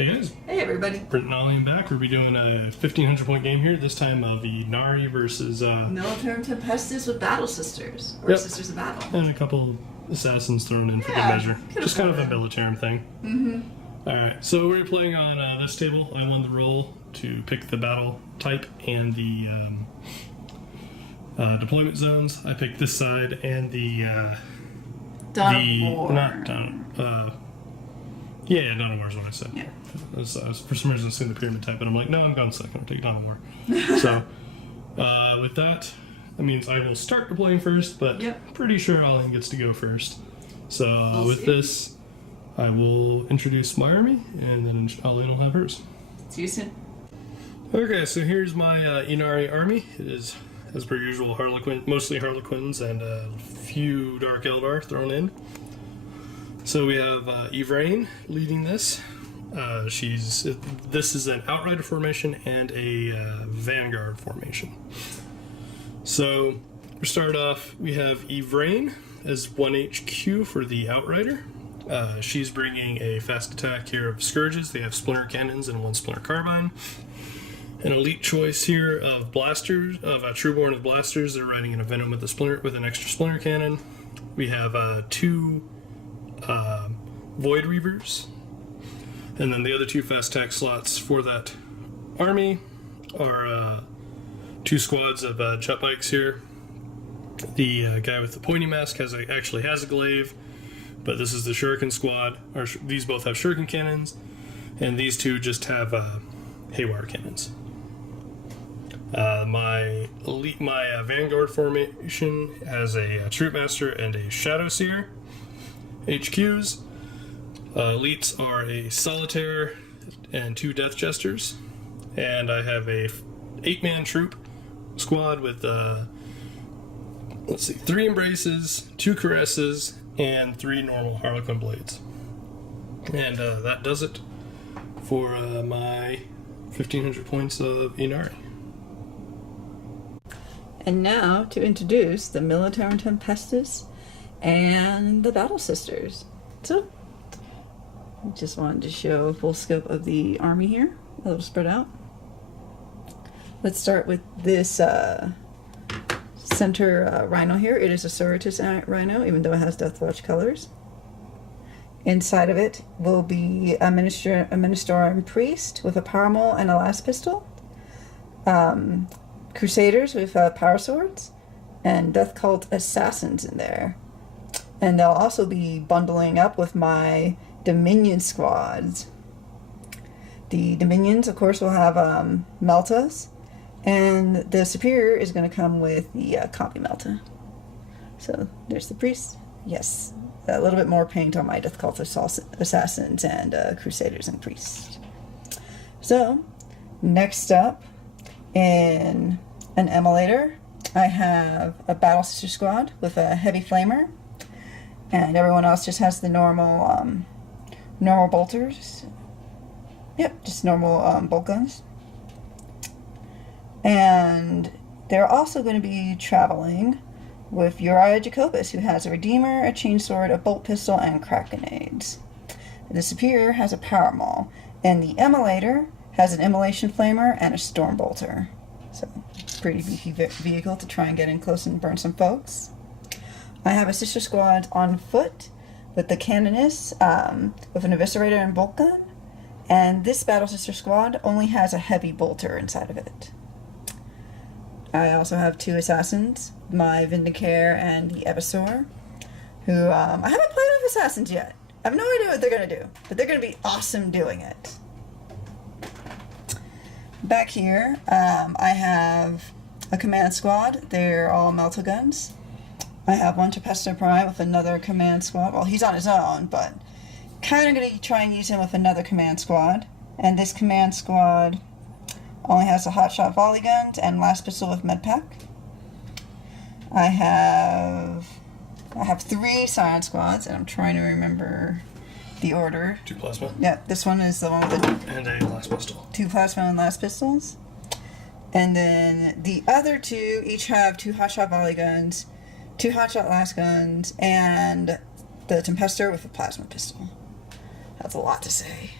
Hey guys, Hey everybody. Brent and Alian back. We'll be doing a 1500 point game here, this time of Ynnari versus Militarum Tempestus with Battle Sisters. Or Yep. Sisters of Battle. and a couple assassins thrown in for good measure. Just kind of a Militarum thing. Mm-hmm. Alright, so we're playing on this table. I won the roll to pick the battle type and the deployment zones. I picked this side and the Dawn of War. not Dawn. Yeah, Dawn of War is what I said. Yeah. I was, for some reason, seeing the pyramid type, and I'm like, no, I'm going second. I'll take Dawn of War. So, with that means I will start deploying first, but pretty sure Alian gets to go first. So, with this, I will introduce my army, and then Alian will have hers. See you soon. Okay, so here's my Ynnari army. It is, as per usual, mostly Harlequins and a few Dark Eldar thrown in. So we have Yvraine leading this. This is an Outrider formation and a Vanguard formation. So we start off, we have Yvraine as 1 HQ for the Outrider. She's bringing a fast attack here of Scourges. They have Splinter Cannons and 1 Splinter Carbine. An elite choice here of Blasters, of Trueborn of Blasters. They're riding in a Venom with an extra Splinter Cannon. We have 2 Void Reavers. And then the other 2 fast attack slots for that army are 2 squads of jet bikes here. The guy with the pointy mask actually has a glaive, but this is the Shuriken squad. These both have Shuriken cannons, and these 2 just have haywire cannons. My Vanguard formation has a Troop Master and a Shadow Seer HQs. Elites are a Solitaire and 2 Death Jesters, and I have a 8-man troop squad with 3 Embraces, 2 Caresses, and 3 normal Harlequin Blades. And that does it for my 1500 points of Ynnari. And now to introduce the Militarum Tempestus and the Battle Sisters. So, I just wanted to show a full scope of the army here, a little spread out. Let's start with this center Rhino here. It is a Sororitas Rhino, even though it has Deathwatch colors. Inside of it will be a Ministorum Priest with a Power Mole and a Last Pistol. Crusaders with Power Swords, and Death Cult Assassins in there. And they'll also be bundling up with my Dominion squads. The Dominions, of course, will have Meltas, and the Superior is going to come with the Copy Melta. So there's the Priest. Yes, a little bit more paint on my Death Cult Assassins and Crusaders and Priests. So, next up, in an Emulator, I have a Battle Sister squad with a Heavy Flamer, and everyone else just has the normal bolters. Yep, just normal bolt guns. And they're also going to be traveling with Uriah Jacobus, who has a Redeemer, a Chainsword, a Bolt Pistol, and Crack Grenades. The Superior has a Power Maul, and the Emulator has an Immolation Flamer and a Storm Bolter. So, pretty beefy vehicle to try and get in close and burn some folks. I have a sister squad on foot with the Canoness, with an Eviscerator and Bolt Gun. And this Battle Sister squad only has a Heavy Bolter inside of it. I also have 2 Assassins, my Vindicare and the Evisor, who I haven't played with Assassins yet. I have no idea what they're going to do, but they're going to be awesome doing it. Back here, I have a command squad. They're all Melta guns. I have 1 Tempestus Prime with another command squad. Well, he's on his own, but kind of going to try and use him with another command squad. And this command squad only has a hotshot volley guns and Last Pistol with medpack. I have 3 Scion squads, and I'm trying to remember the order. 2 plasma. Yeah, this one is the one with the... And a Last Pistol. 2 plasma and Last Pistols. And then the other 2 each have 2 hotshot volley guns, 2 hotshot last guns, and the Tempestor with a plasma pistol. That's a lot to say.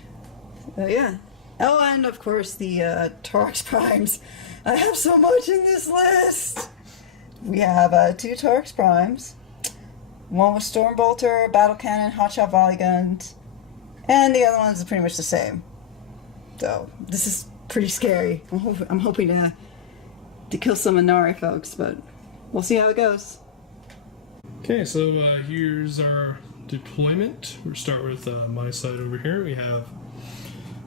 Yeah. Oh, and of course the Torx Primes. I have so much in this list! We have 2 Torx Primes, one with Stormbolter, Battle Cannon, Hotshot Volley Guns, and the other ones are pretty much the same. So, this is pretty scary. I'm hoping to kill some Ynnari folks, but we'll see how it goes. Okay, so here's our deployment. We'll start with my side over here. We have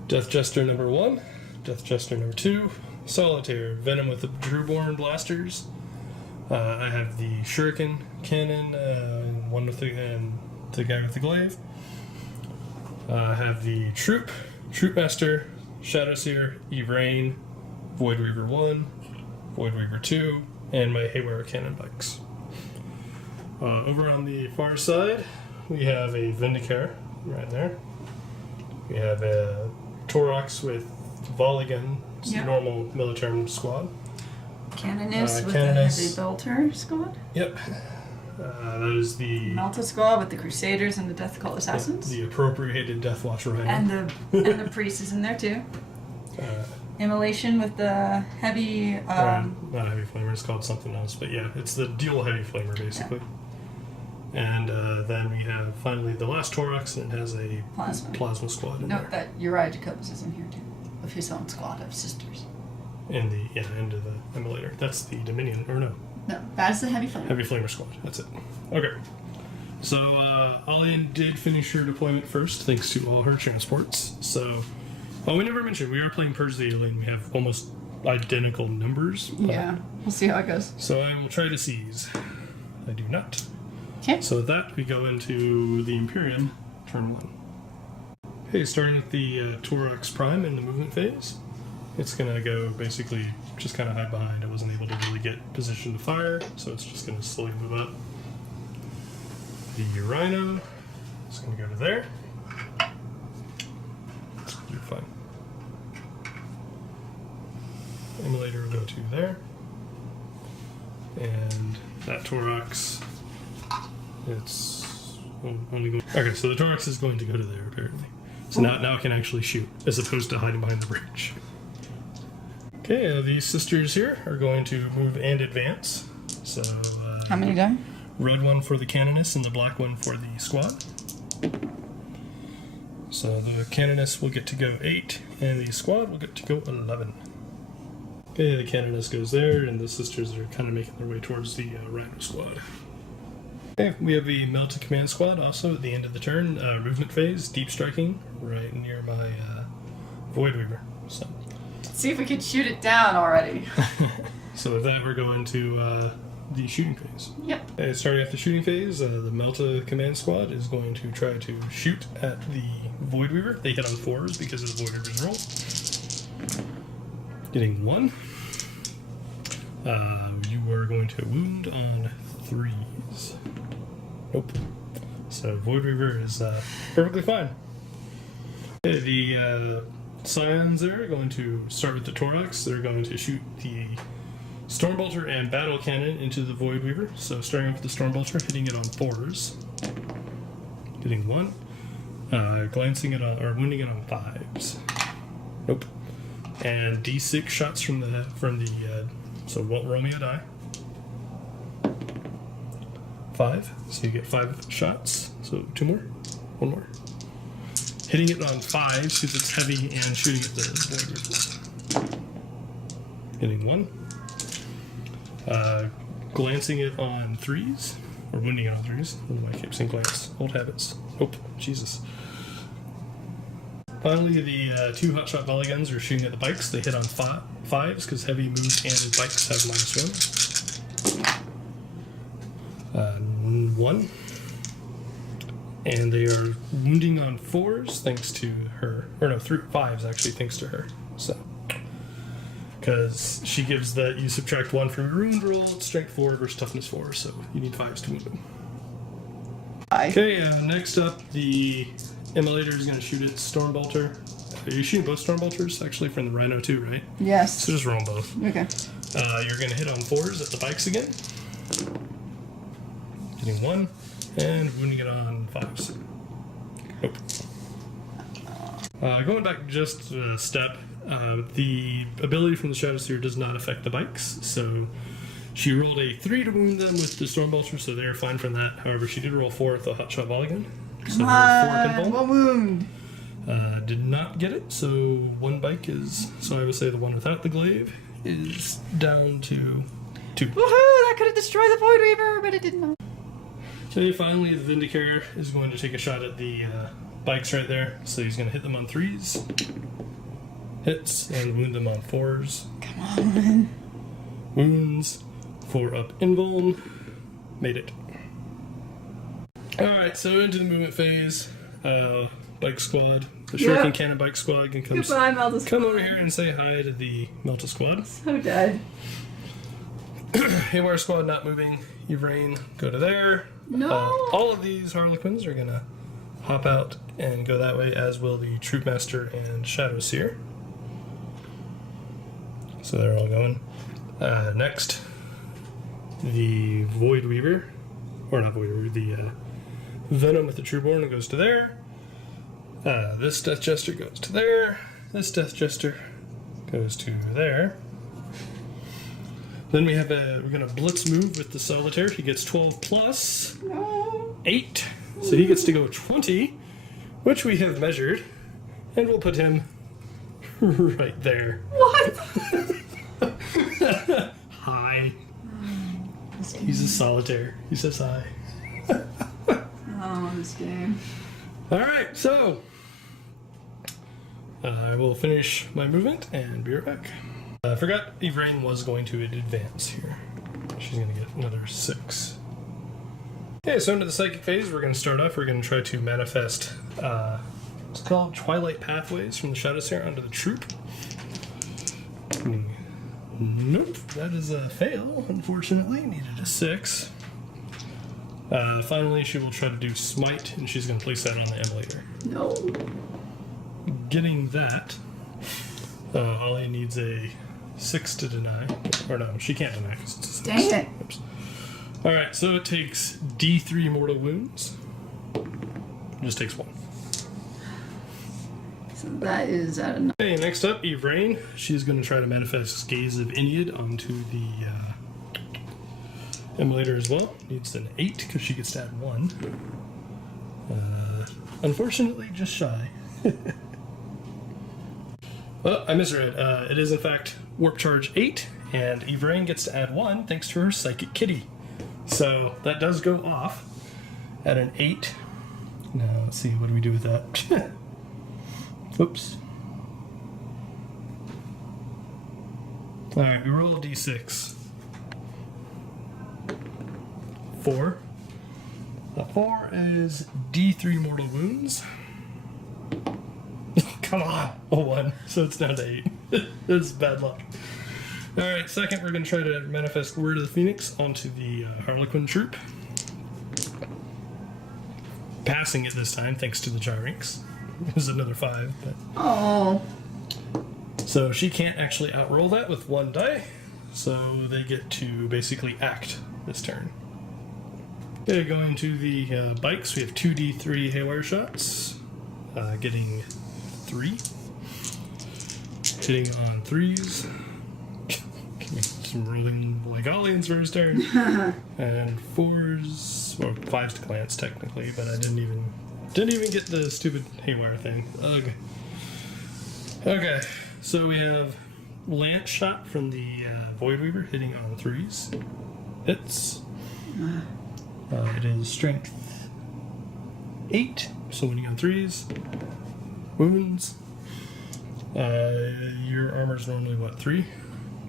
Death Jester number 1, Death Jester number 2, Solitaire, Venom with the Drewborn blasters. I have the Shuriken Cannon, and the guy with the glaive. I have the Troopmaster, Shadowseer, Yvraine, Void Weaver 1, Void Weaver 2, and my Haywire Cannon bikes. Over on the far side, we have a Vindicator right there. We have a Torox with volley gun, normal Militarum squad. Canonist with the heavy bolter squad. Yep. That is the Malta squad with the Crusaders and the Death Cult Assassins. The appropriated Deathwatch Rhino. And the priest is in there too. Immolation with the heavy. Not heavy flamer. It's called something else, but yeah, it's the dual heavy flamer basically. Yeah. And then we have finally the last Torox, and it has a plasma squad in there. Note that Uriah Jacobus is in here too, with his own squad of sisters. In the end of the Immolator. That's the Dominion, or no? No, that's the heavy flamer. Heavy flamer squad. That's it. Okay. So Alian did finish her deployment first, thanks to all her transports. So, we never mentioned we are playing Purge the Alien. We have almost identical numbers. Yeah, we'll see how it goes. So I will try to seize. I do not. Okay. So with that, we go into the Imperium, turn 1. Okay, starting with the Torox Prime in the movement phase. It's going to go basically just kind of hide behind. I wasn't able to really get position to fire, so it's just going to slowly move up. The Rhino is going to go to there. It's going to do fine. Immolator will go to there. And that Torox, it's only going... Okay, so the Torox is going to go to there, apparently. So now it can actually shoot, as opposed to hiding behind the bridge. Okay, these sisters here are going to move and advance. So how many die? Red one for the Canonist and the black one for the squad. So the Canonist will get to go 8, and the squad will get to go 11. Okay, the Canonist goes there, and the sisters are kind of making their way towards the Rhino squad. Okay, we have the Melta Command Squad also at the end of the turn, movement phase, deep striking, right near my Void Weaver. So. Let's see if we can shoot it down already. So with that, we're going to the shooting phase. Yep. Starting off the shooting phase, the Melta Command Squad is going to try to shoot at the Void Weaver. They hit on 4s because of the Void Weaver's roll. Getting 1. You are going to wound on 3s. Nope. So Void Weaver is perfectly fine. Okay, the Scions are going to start with the Torox. They're going to shoot the Stormbolter and Battle Cannon into the Void Weaver. So starting off with the Stormbolter, hitting it on 4s. Getting 1. Glancing it on, or wounding it on 5s. Nope. And D6 shots from the so roll me a die. 5, so you get 5 shots. So 2 more, 1 more. Hitting it on 5s because it's heavy, and shooting at the Void Weaver. Hitting 1. Glancing it on 3s, or wounding it on 3s. I don't know why I keep saying glance. Old habits. Oh, Jesus. Finally, the 2 hotshot volley guns are shooting at the bikes. They hit on 5s because heavy moves and bikes have -1. 1. And they are wounding on 4s thanks to her. Or no, 5s actually thanks to her. So, because she gives that you subtract 1 from your wound roll, it's strength 4 versus toughness 4, so you need 5s to wound them. Okay, next up, the Immolator is going to shoot its Stormbolter. Are you shooting both Stormbolters actually from the Rhino too, right? Yes. So just roll them both. Okay. You're going to hit on 4s at the bikes again. Hitting 1, and wounding it on 5s. Nope. Going back just a step, the ability from the Shadow Seer does not affect the bikes, so she rolled a 3 to wound them with the Stormbolter, so they're fine from that. However, she did roll 4 with the Hotshot Volley Gun. So Come on, one wound. Did not get it, so one bike is, so I would say the one without the glaive is down to 2. Woohoo! That could have destroyed the Void Weaver, but it did not. Okay, finally the Vindicator is going to take a shot at the bikes right there, so he's going to hit them on 3s. Hits and wound them on 4s. Come on. Wounds, 4 up invuln. Made it. Alright, so into the movement phase. Bike squad. The Shuriken Cannon Bike Squad can come, Goodbye, Melta come over here and say hi to the Melta Squad. So dead. Haywire Squad not moving. Yvraine, go to there. No! All of these Harlequins are going to hop out and go that way, as will the Troopmaster and Shadow Seer. So they're all going. Next, the Void Weaver, or not Void Weaver, the Venom with the Trueborn goes to there. This Death Jester goes to there. This Death Jester goes to there. Then we have we're going to Blitz move with the Solitaire. He gets 12 plus 8. So he gets to go 20, which we have measured. And we'll put him right there. What? Hi. He's a Solitaire. He says hi. Oh, this game. Alright, so I will finish my movement and be right back. I forgot Yvraine was going to advance here. She's going to get another 6. Okay, so into the Psychic Phase, we're going to start off. We're going to try to manifest, it's called Twilight Pathways from the Shadow Seer onto the troop. Nope, that is a fail, unfortunately. Needed a 6. Finally, she will try to do Smite, and she's going to place that on the Emulator. No. Getting that, Ollie needs a 6 to deny. Or no, she can't deny because it's a 6. Dang it. Oops. Alright, so it takes D3 mortal wounds. It just takes 1. So that is at a... Okay, next up, Yvraine. She's going to try to manifest Gaze of Inyad onto the Emulator as well. Needs an 8 because she gets to add 1. Unfortunately, just shy. Well, I misread. It is in fact Warp Charge 8, and Yvraine gets to add 1 thanks to her Psychic Kitty. So that does go off at an 8. Now, let's see, what do we do with that? Oops. Alright, we roll a d6. 4. The 4 is D3 mortal wounds. Come on! A 1. So it's down to 8. This is bad luck. Alright, second we're going to try to manifest Word of the Phoenix onto the Harlequin troop. Passing it this time thanks to the Gyrinx. It was another 5. But... Oh. So she can't actually outroll that with 1 die. So they get to basically act this turn. Okay, going to the bikes, we have 2d3 haywire shots. Getting 3. Hitting on 3s. Some rolling like Alian's first turn. And 4s, or 5s to glance technically, but I didn't even get the stupid haywire thing. Ugh. Okay, so we have Lance shot from the Void Weaver hitting on 3s. Hits. It is strength 8, so winning on 3s. Wounds. Your armor's normally what, 3?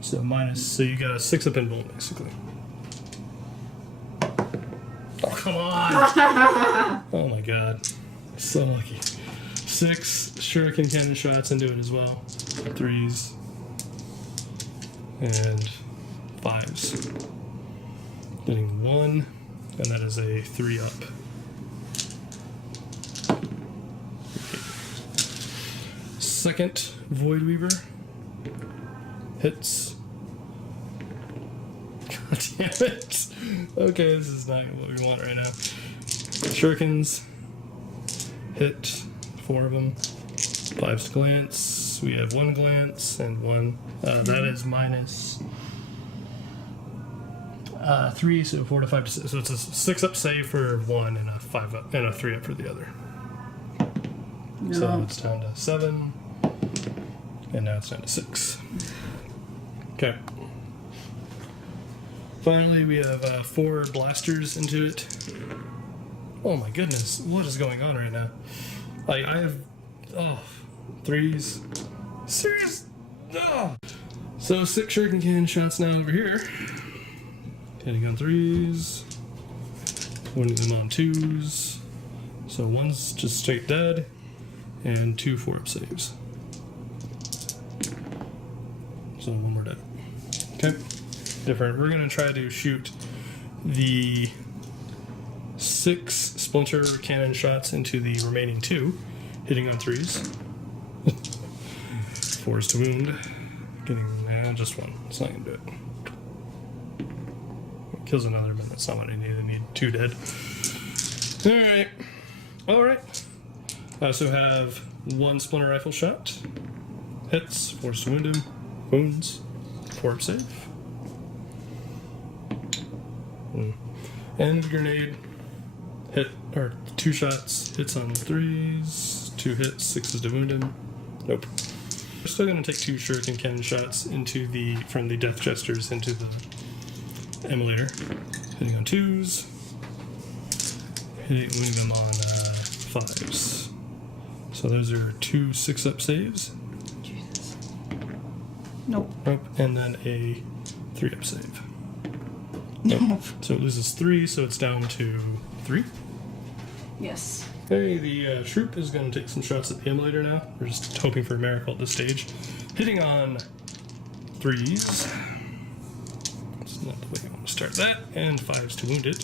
So minus, so you got a 6 up invuln basically. Oh, come on! Oh my god. So lucky. 6 shuriken cannon shots into it as well. 3s. And 5s. Getting 1. And that is a 3 up. Okay. Second Void Weaver hits. God damn it. Okay, this is not what we want right now. Shurikens hit 4 of them. 5 to glance. We have 1 glance and 1. That is minus 3, so 4 to 5 to 6. So it's a 6 up save for 1 and a 5 up and a 3 up for the other. No. So it's down to 7, and now it's down to 6. Okay. Finally, we have 4 blasters into it. Oh my goodness, what is going on right now? Like, I have 3s. Serious? No. So 6 shuriken cannon shots now over here. Hitting on 3s. Winning them on 2s. So 1's just straight dead. And 2 4-up saves. So 1 more dead. Okay. Different. We're going to try to shoot the 6 splinter cannon shots into the remaining 2. Hitting on 3s. 4s to wound. Getting just 1. It's not going to do it. Kills another, but that's not what I need. I need 2 dead. Alright. Alright. I also have 1 splinter rifle shot. Hits. 4s to wound him. Wounds. 4-up save. And grenade. Hit. Or 2 shots. Hits on 3s. 2 hits. 6s to wound him. Nope. We're still going to take 2 shuriken cannon shots into from the death jesters into the emulator. Hitting on 2s. Wounding them on 5s. So those are 2 6-up saves. Jesus. Nope. Nope. And then a 3-up save. Nope. So it loses 3, so it's down to 3. Yes. Okay, the troop is going to take some shots at the emulator now. We're just hoping for a miracle at this stage. Hitting on 3s. That's not the way I want to start that. And 5s to wound it.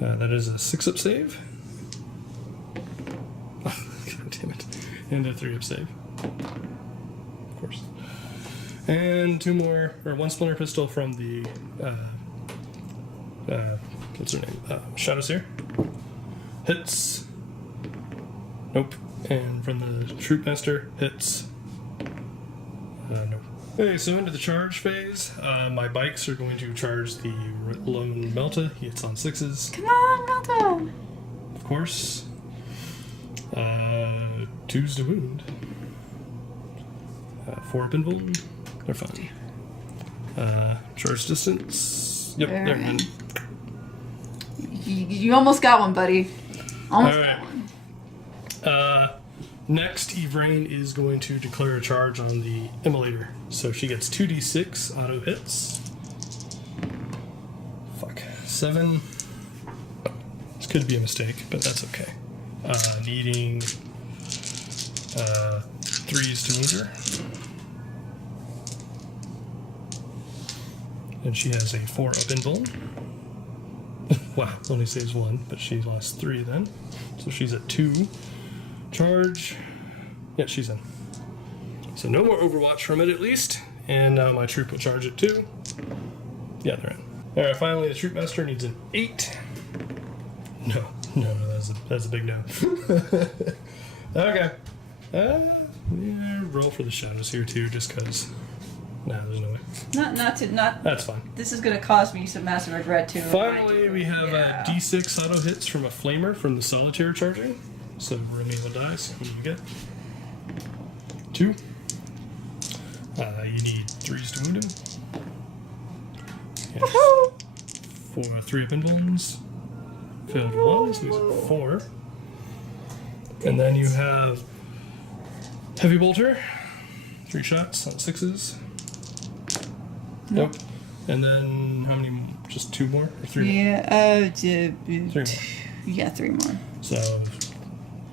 That is a 6-up save. God damn it. And a 3-up save. Of course. And 2 more, or 1 splinter pistol from the, what's her name? Shadows here. Hits. Nope. And from the Troop Master, hits. Nope. Okay, so into the charge phase. My bikes are going to charge the lone Melta. He hits on 6s. Come on, Melta! Of course. 2s to wound. 4 up invuln. They're fine. Charge distance. Yep, There. they're in. You almost got one, buddy. Almost All right. got one. Next, Yvraine is going to declare a charge on the emulator. So she gets 2d6 auto hits. Fuck. 7. This could be a mistake, but that's okay. Needing 3s to wound her. And she has a 4-up invuln. Wow, only saves 1, but she lost 3 then. So she's at 2. Charge. Yeah, she's in. So no more Overwatch from it at least. And now my troop will charge it too. Yeah, they're in. Alright, finally the Troop Master needs an 8. No, that's a big no. Okay. Yeah, roll for the shadows here too, just because. Nah, there's no way. Not. That's fine. This is going to cause me some massive regret too. Finally, we have Yeah. D6 auto hits from a flamer from the solitaire charging. So roll me the dice. What do you get? 2. You need 3s to wound him. And 3 up invulns. Failed 1, so he's at 4. And then you have heavy bolter. 3 shots on 6s. Nope. And then how many more? Just 2 more? Or 3 more? Yeah, 3 more. yeah, 3 more. So,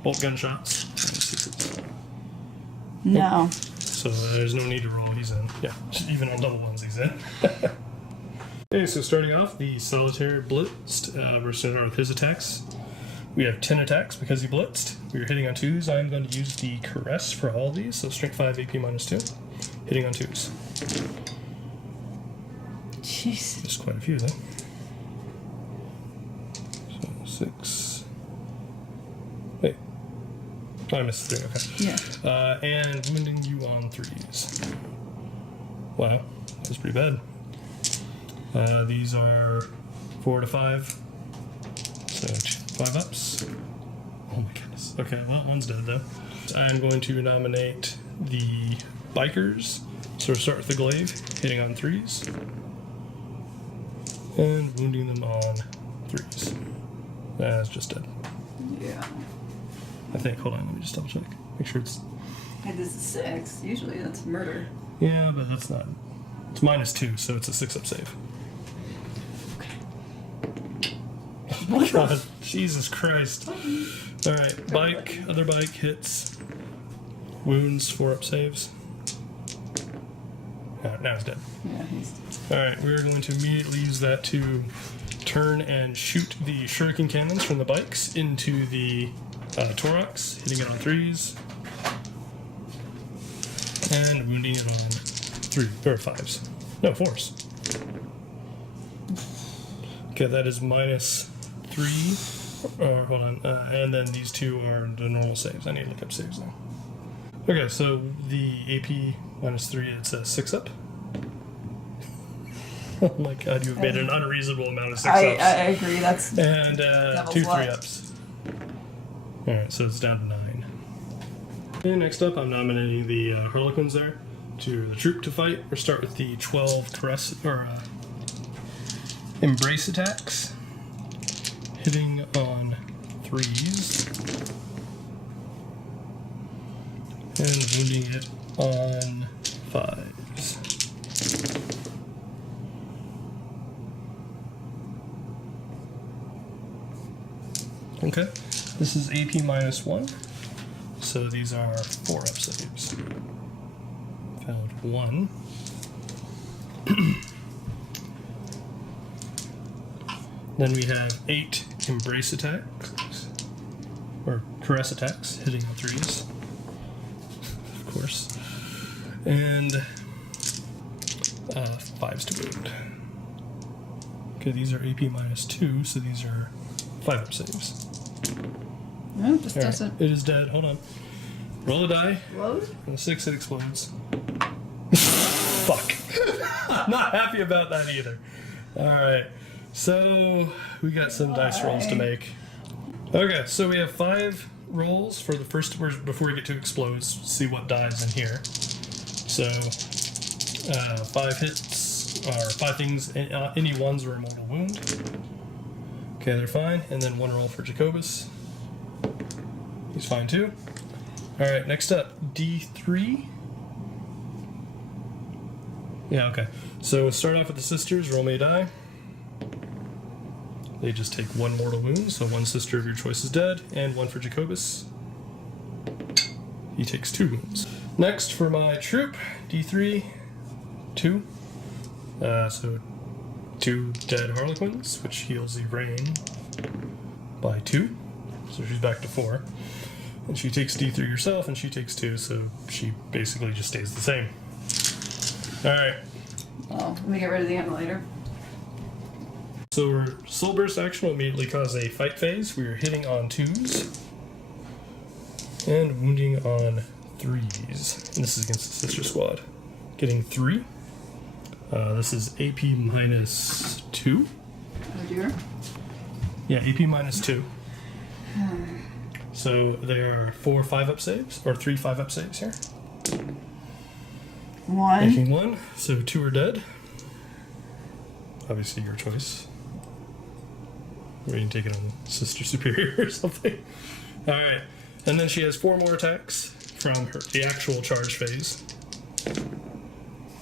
bolt gun shots. And 6s. No. So there's no need to roll. He's in. Yeah, even on double ones, he's in. Okay, so starting off, the solitaire blitzed. We're starting with his attacks. We have 10 attacks because he blitzed. We are hitting on 2s. I'm going to use the Caress for all these. So strength 5, AP -2. Hitting on 2s. Jeez. There's quite a few then. So 6. Wait. Oh, I missed 3, okay. Yeah. And wounding you on 3s. Wow, that's pretty bad. These are 4 to 5. So 5 ups. Oh my goodness. Okay, well, one's dead though. I'm going to nominate the bikers. So we'll start with the glaive, hitting on 3s. And wounding them on 3s. That's just dead. Yeah. I think. Hold on, let me just double check. Make sure it's. And this is 6. Usually that's murder. Yeah, but that's not. It's -2, so it's a 6-up save. Oh my god, Jesus Christ. Alright, bike, other bike hits. Wounds, 4-up saves. Now he's dead. Yeah, he's. Alright, we're going to immediately use that to turn and shoot the shuriken cannons from the bikes into the Torox, hitting it on 3s. And wounding it on 5s. No, 4s. Okay, that is -3. Oh, hold on. And then these 2 are the normal saves. I need to look up saves now. Okay, so the AP -3, it's a 6-up. Oh my god, you've made an unreasonable amount of 6-ups. I agree, that's. And 2 luck. 3-ups. Alright, so it's down to 9. Okay, next up, I'm nominating the Harlequins there to the troop to fight. We'll start with the 12 caress or embrace attacks, hitting on 3s and wounding it on 5s. Okay, this is AP -1. So these are 4-up saves. Found 1. Then we have 8 embrace attacks, or caress attacks, hitting on 3s, of course, and 5s to wound. Okay, these are AP -2, so these are 5-up saves. No, just All right, doesn't. it is dead. Hold on. Roll a die. Load? On a 6, it explodes. Fuck. Not happy about that either. Alright. So, we got some dice rolls to make. Okay, so we have 5 rolls for the first, before we get to explodes, see what dies in here. So, 5 hits, or 5 things, any ones are a mortal wound. Okay, they're fine. And then 1 roll for Jacobus. He's fine too. Alright, next up, D3. Yeah, okay. So start off with the sisters, roll me a die. They just take 1 mortal wound, so 1 sister of your choice is dead, and 1 for Jacobus. He takes 2 wounds. Next, for my troop, D3, 2. So 2 dead Harlequins, which heals Yvraine by 2. So she's back to 4. And she takes D3 herself, and she takes 2, so she basically just stays the same. Alright. Well, let me get rid of the emulator. So our Soul Burst action will immediately cause a fight phase. We are hitting on 2s. And wounding on 3s. And this is against the sister squad. Getting 3. This is AP -2. Oh dear. Yeah, AP -2. So there are 4 5-up saves, or 3 5-up saves here. 1. Making 1, so 2 are dead. Obviously your choice. Or you can take it on Sister Superior or something. Alright, and then she has 4 more attacks from the actual charge phase.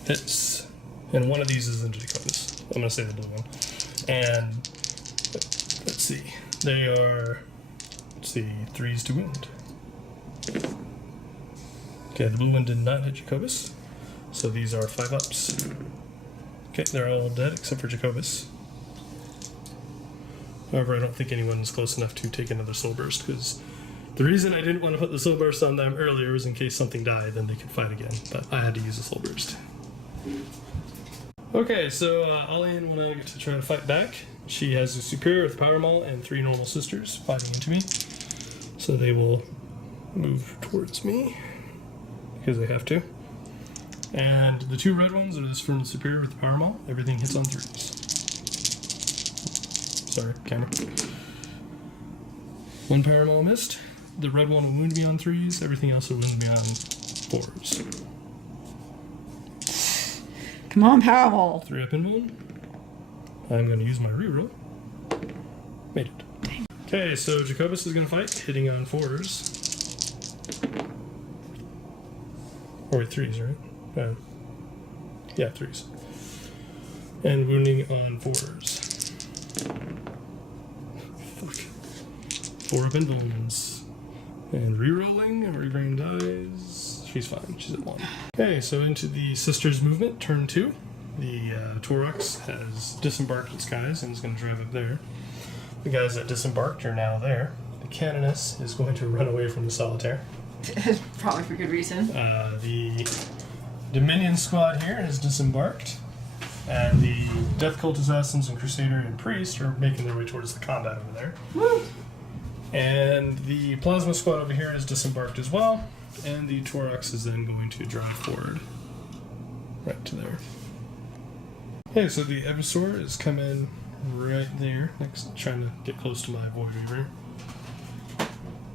Hits. And one of these is into Dakotas. I'm going to say the blue one. And let's see. They are, 3s to wound. Okay, the blue one did not hit Jacobus. So these are 5-ups. Okay, they're all dead except for Jacobus. However, I don't think anyone's close enough to take another Soul Burst, because the reason I didn't want to put the Soul Burst on them earlier was in case something died, then they could fight again. But I had to use a Soul Burst. Okay, so Alian will now get to try to fight back. She has a Superior with Power Maul and 3 normal sisters fighting into me. So they will move towards me because they have to. And the 2 red ones are this from the superior with the power maul. Everything hits on 3s. Sorry, camera. 1 power maul missed. The red one will wound me on 3s. Everything else will wound me on 4s. Come on, power maul. 3 up in one. I'm going to use my reroll. Made it. Okay, so Jacobus is going to fight, hitting on 4s. Or 3s, right? Yeah, 3s. And wounding on 4s. Fuck. 4 up in bones. And rerolling, Yvraine dies. She's fine, she's at 1. Okay, so into the Sisters movement, turn 2. The Taurox has disembarked its guys and is going to drive up there. The guys that disembarked are now there. The Canoness is going to run away from the Solitaire. Probably for good reason. The Dominion squad here has disembarked, and the Death Cult Assassins and Crusader and Priest are making their way towards the combat over there. Woo! And the Plasma squad over here has disembarked as well, and the Taurox is then going to drive forward right to there. Okay, so the Evisaur is coming right there, next, trying to get close to my Void Weaver.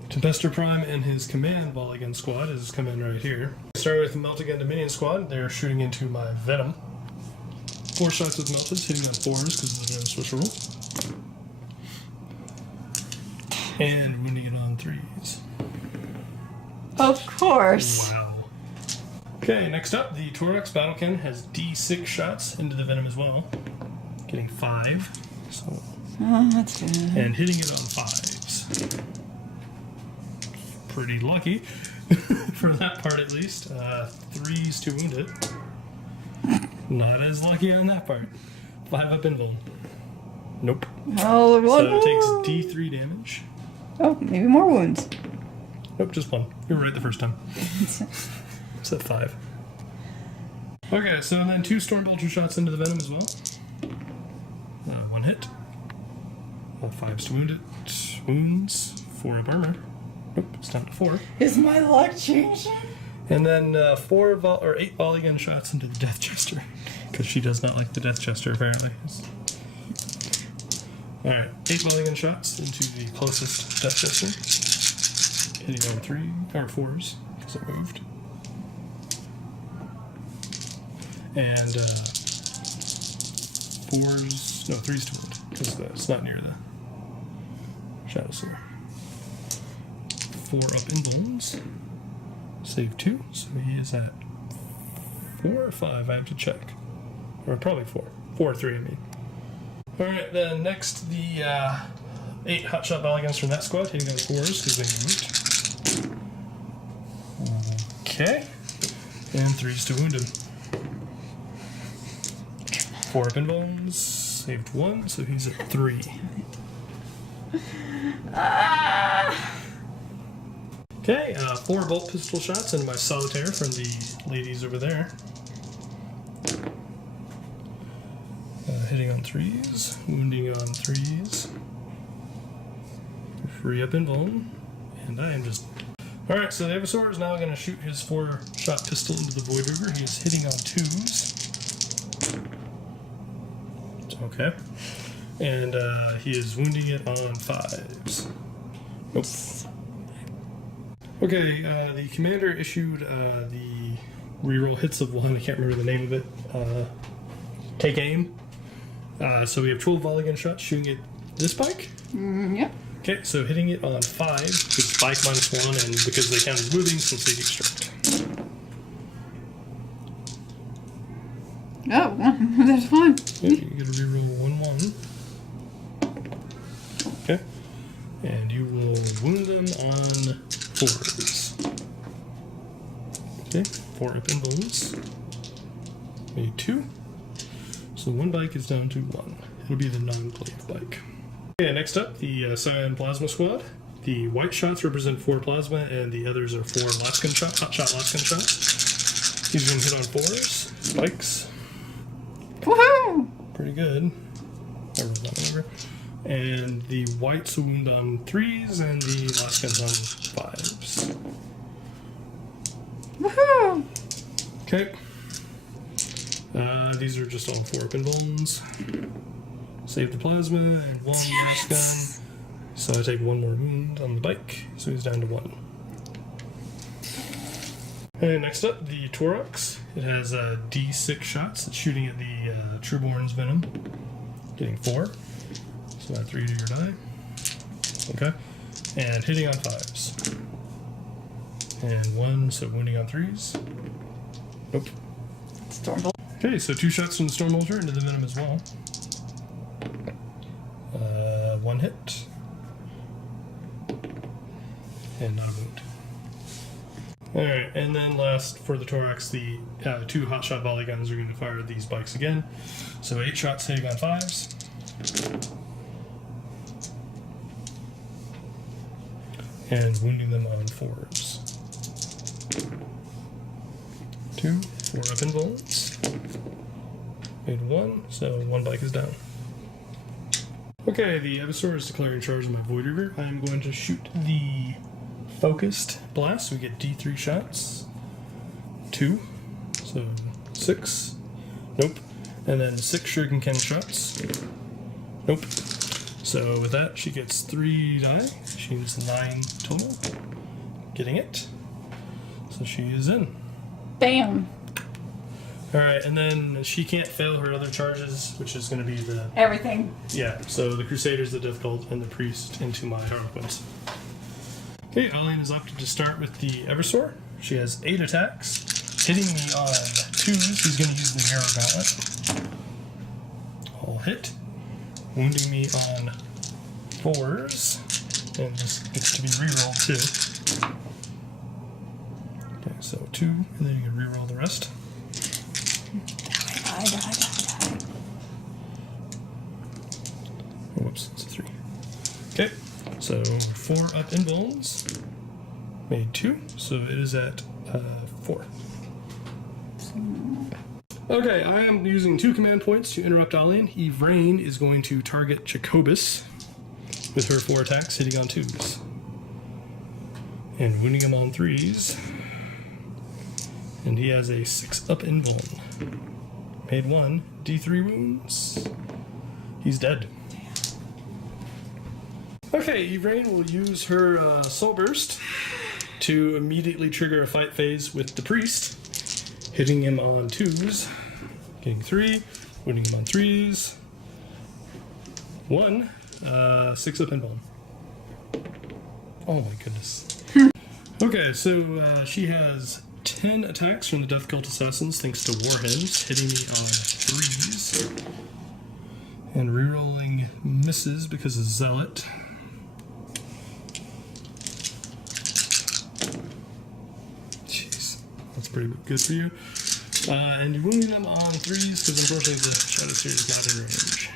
Tempestus Prime and his command Mulligan squad is coming right here. Starting with the Meltigan Dominion squad, they're shooting into my Venom. 4 shots with Meltas, hitting on 4s because of the Venom switch roll. And wounding it on 3s. Of course. Wow. Okay, next up, the Taurox Battlekin has D6 shots into the Venom as well. Getting 5. So, That's good. and hitting it on 5s. Pretty lucky. For that part at least. 3s to wound it. Not as lucky on that part. 5 up invuln. Nope. Oh, one So it more. takes D3 damage. Oh, maybe more wounds. Nope, just 1. You were right the first time. It's at 5. Okay, so then 2 Stormbolter shots into the Venom as well. 1 hit. 5s to wound it. Wounds. 4 up armor. Nope, it's down to 4. Is my luck changing? And then 8 volley gun shots into the Death Chester. Because she does not like the Death Chester, apparently. Alright, 8 volley gun shots into the closest Death Chester. Hitting over 4s, because it moved. And 3s to wound, because it's not near the Shadow Seer. 4 up in bones. Save 2, so he is at 4 or 5, I have to check. Or probably 4. 4 or 3, I mean. Alright, then next, the 8 hotshot volley guns from that squad, hitting on 4s because they moved. Okay. And 3s to wound him. 4 up in bones. Saved 1, so he's at 3. Okay, 4 bolt pistol shots into my Solitaire from the ladies over there. Hitting on 3s, wounding on 3s. 3 up invuln, and I am just... Alright, so the Evisaur is now going to shoot his 4-shot pistol into the Void Reaver. He is hitting on 2s. Okay. And he is wounding it on 5s. Nope. Okay, the commander issued the reroll hits of 1. I can't remember the name of it. Take aim. So we have 12 volley gun shots shooting at this bike. Yep. Okay, so hitting it on 5 because bike -1, and because they count as moving since they extract. Oh, that's fine. Yep, you get a reroll 1/1. Okay, and you will wound them on 4s. Okay, 4 up in bones. Made 2. So 1 bike is down to 1. It'll be the non-glaive bike. Okay, next up, the Cyan Plasma Squad. The white shots represent 4 plasma, and the others are 4 Laskin shots, hotshot Laskin shots. These are going to hit on 4s. Bikes. Woohoo! Pretty good. I rolled that one over. And the whites wound on 3s, and the Alaskans on 5s. Woohoo! Okay. These are just on 4 up invulns. Save the plasma and 1 gun. So I take 1 more wound on the bike, so he's down to 1. And next up, the Taurox. It has D6 shots. It's shooting at the Trueborn's Venom. Getting 4. So add 3 to your die. Okay. And hitting on 5s. And 1, so wounding on 3s. Nope. Stormbolt. Okay, so 2 shots from the Stormbolter into the Venom as well. 1 hit. And not a wound. Alright, and then last for the Taurox, the 2 hotshot volley guns are going to fire at these bikes again. So 8 shots hitting on 5s. And wounding them on 4s. 2, 4 up invulns. Made 1, so 1 bike is down. Okay, the Abyssor is declaring charge on my Void Reaver. I'm going to shoot the focused blast. We get D3 shots. 2, so 6. Nope. And then 6 Shuriken Cannon shots. Nope. So with that, she gets 3 die. She needs 9 total. Getting it. So she is in. Bam! Alright, and then she can't fail her other charges, which is going to be the... Everything. Yeah, so the Crusaders, the Difficult, and the Priest into my Harlequins. Okay, Alian is opted to start with the Eversor. She has 8 attacks. Hitting me on 2s, he's going to use the Mirror Gauntlet. All hit. Wounding me on 4s. And this gets to be rerolled too. Okay, so 2, and then you can reroll the rest. Die. Whoops, it's a 3. Okay, so 4 up invulns. Made 2, so it is at 4. Okay, I am using 2 command points to interrupt Alian. Yvraine is going to target Jacobus with her 4 attacks, hitting on 2s. And wounding him on 3s. And he has a 6 up invuln. Made 1, D3 wounds. He's dead. Okay, Yvraine will use her Soul Burst to immediately trigger a fight phase with the Priest, hitting him on 2s, getting 3, wounding him on 3s. 1, 6 up invuln. Oh my goodness. Okay, so she has 10 attacks from the Death Cult Assassins thanks to Warheads, hitting me on 3s. And rerolling misses because of Zealot. Jeez, that's pretty good for you. And you're wounding them on 3s because unfortunately the Shadow Seer is not in range.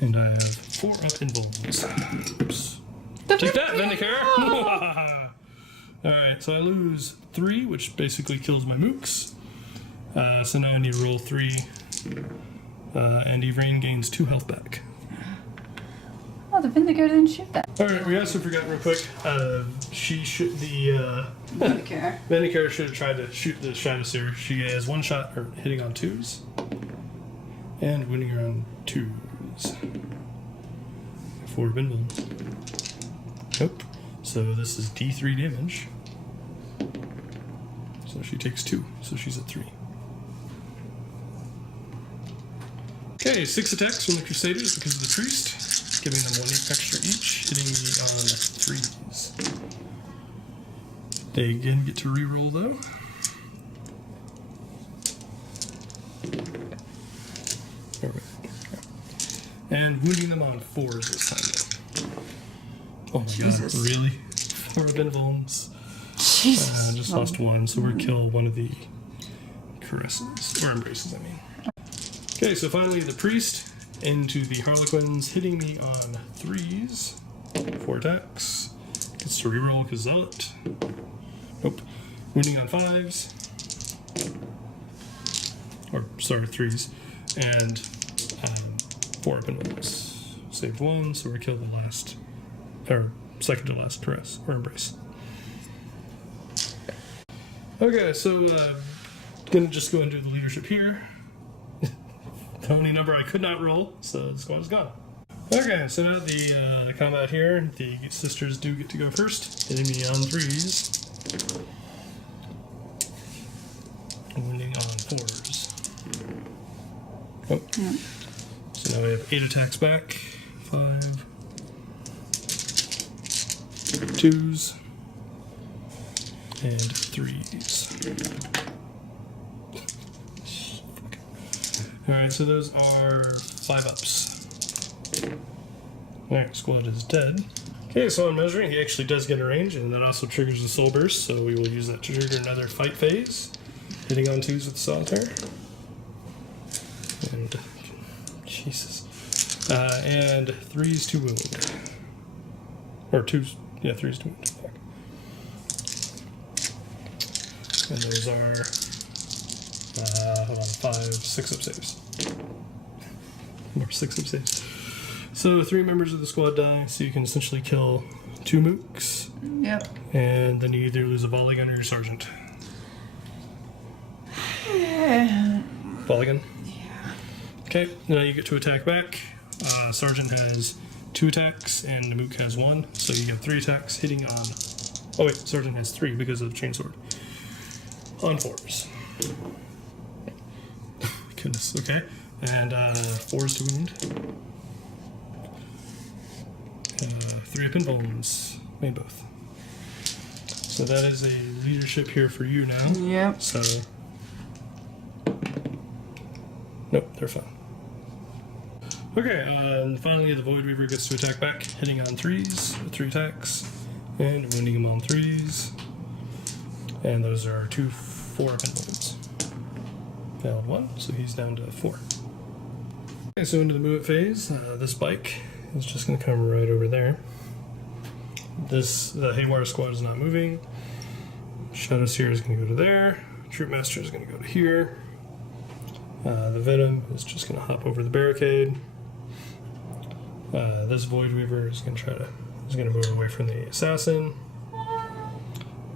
And I have 4 up invulns. Oops. Take that, Vindicator! Alright, so I lose 3, which basically kills my mooks. So now I need to roll 3. And Yvraine gains 2 health back. Oh, the Vindicator didn't shoot that. Alright, we also forgot real quick. She should Vindicator. Vindicator should have tried to shoot the Shadow Seer. She has 1 shot hitting on 2s. And winning her on 2s. 4 invulns. Nope. So this is D3 damage. So she takes 2. So she's at 3. Okay, 6 attacks from the Crusaders because of the Priest, giving them 1 extra each, hitting me on 3s. They again get to reroll though. And wounding them on 4s this time though. Oh my Jesus. god, really? 4 invulns. Jesus. Just lost 1, so we're kill one of the caresses, or embraces, I mean. Okay, so finally the Priest into the Harlequins, hitting me on 3s. 4 attacks. Gets to reroll because Zealot. Nope. Wounding on 5s. or sorry, 3s, and 4 open wounds. Saved 1, so we kill the last, or second to last caress, or embrace. Okay, so gonna just go and do the leadership here. The only number I could not roll, so the squad is gone. Okay, so now the combat here, the sisters do get to go first, hitting me on 3s. Wounding on 4s. Oh. Yeah. So now we have 8 attacks back. 5. 2s. And 3s. Alright, so those are 5 ups. Alright, squad is dead. Okay, so on measuring, he actually does get a range, and that also triggers the soul burst, so we will use that to trigger another fight phase. Hitting on 2s with solitaire. And Jesus. And 3s to wound. Or 2s, yeah, 3s to wound. And those are, hold on, 5, 6 up saves. More 6 up saves. So 3 members of the squad die, so you can essentially kill 2 mooks. Yep. And then you either lose a volley gun or your sergeant. Volley gun? Yeah. Okay, now you get to attack back. Sergeant has 2 attacks, and the mook has 1, so you get 3 attacks hitting on... Oh wait, Sergeant has 3 because of the chainsword. On 4s. Goodness, okay. And 4s to wound. 3 up in bones. Made both. So that is a leadership here for you now. Yep. So... Nope, they're fine. Okay, and finally the Void Weaver gets to attack back, hitting on 3s with 3 attacks, and wounding him on 3s. And those are 2 4 up in wounds. Failed 1, so he's down to 4. Okay, so into the movement phase, this bike is just going to come right over there. The Haywire squad is not moving. Shadow Seer is going to go to there. Troop Master is going to go to here. The Venom is just going to hop over the barricade. This Void Weaver is going to move away from the assassin.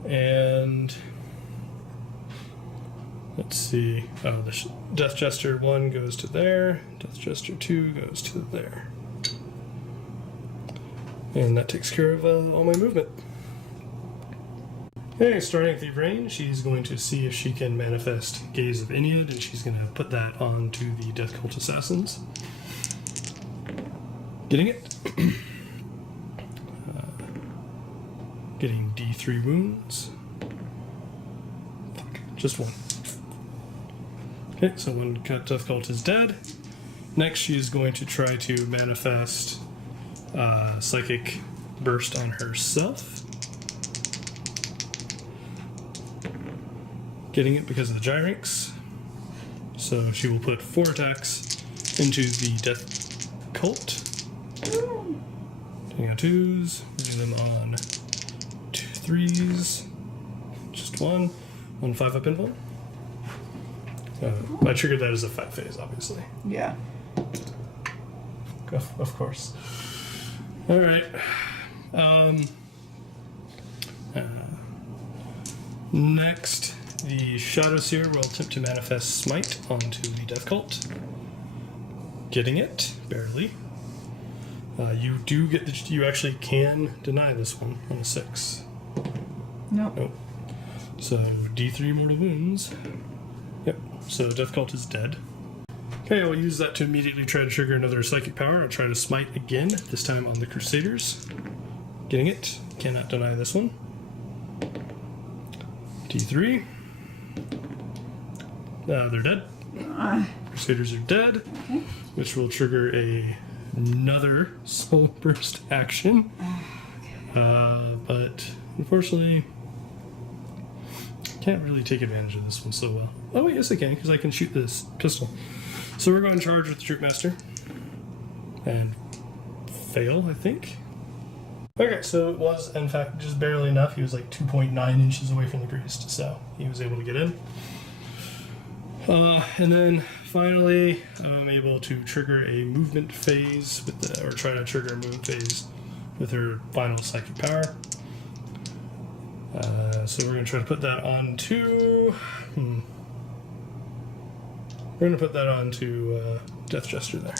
And let's see. Oh, the Death Jester 1 goes to there. Death Jester 2 goes to there. And that takes care of all my movement. Okay, starting with Yvraine, she's going to see if she can manifest Gaze of Ennead, and she's going to put that onto the Death Cult Assassins. Getting it. Getting D3 wounds. Fuck, just 1. Okay, so one Death Cult is dead. Next, she is going to try to manifest Psychic Burst on herself. Getting it because of the Gyrinx. So she will put 4 attacks into the Death Cult. Taking out 2s, using them on 2 3s. Just 1. 1 5 up invul. I triggered that as a fight phase, obviously. Yeah. Of course. Alright. Next, the Shadow Seer will attempt to manifest Smite onto the Death Cult. Getting it, barely. You do get you actually can deny this one on a 6. Nope. So D3 mortal wounds. Yep. So Death Cult is dead. Okay, I'll use that to immediately try to trigger another psychic power. I'll try to smite again, this time on the Crusaders. Getting it. Cannot deny this one. D3. They're dead. Crusaders are dead, which will trigger another Soul Burst action. But unfortunately, can't really take advantage of this one so well. Oh, yes, I can, because I can shoot this pistol. So we're going to charge with the Troop Master. And fail, I think. Okay, so it was, in fact, just barely enough. He was like 2.9 inches away from the priest, so he was able to get in. And then finally, I'm able to trigger a movement phase or try to trigger a movement phase with her final psychic power. So we're going to try to put that onto. We're going to put that onto Death Jester there.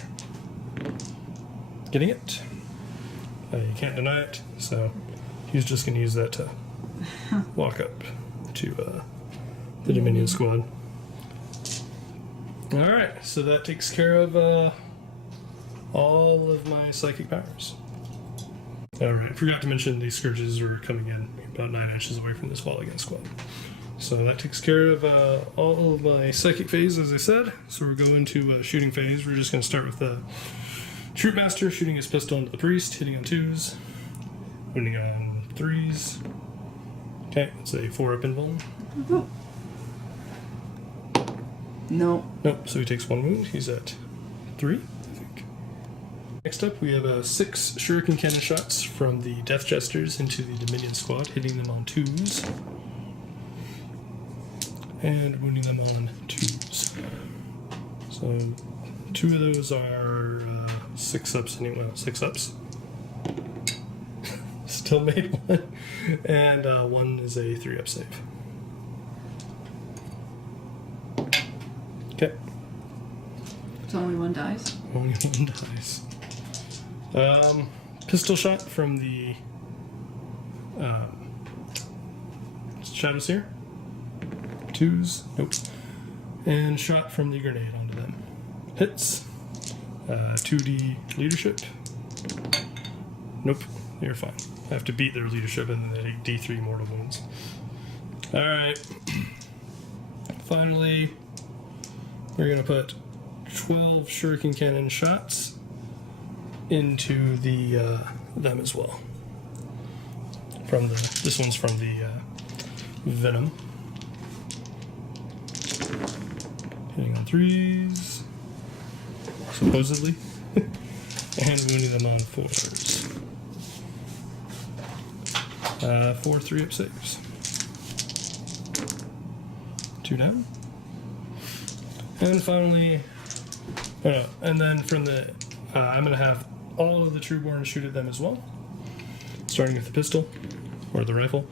Getting it? You can't deny it, so he's just going to use that to walk up to the Dominion squad. Alright, so that takes care of all of my psychic powers. Alright, I forgot to mention these scourges were coming in about 9 inches away from this wall against squad. So that takes care of all of my psychic phase, as I said. So we're going to shooting phase. We're just going to start with the Troop Master shooting his pistol into the priest, hitting on 2s, wounding on 3s. Okay, it's a 4-up invuln. No. Nope, so he takes 1 wound. He's at 3, I think. Next up, we have 6 shuriken cannon shots from the Death Jesters into the Dominion squad, hitting them on 2s. And wounding them on 2s. So 2 of those are 6-ups anyway. 6-ups. Still made 1. And 1 is a 3-up save. Okay. So only 1 dies? Only 1 dies. Pistol shot from the Shadow Seer. 2s. Nope. And shot from the grenade onto them. Hits. 2d leadership. Nope. You're fine. I have to beat their leadership and then they take d3 mortal wounds. Alright. Finally, we're going to put 12 shuriken cannon shots into the them as well. This one's from the Venom. Hitting on 3s, supposedly, and wounding them on 4s. 4 3-up saves. 2 down. And finally, and then from the, I'm going to have all of the Trueborn shoot at them as well. Starting with the pistol, or the rifle.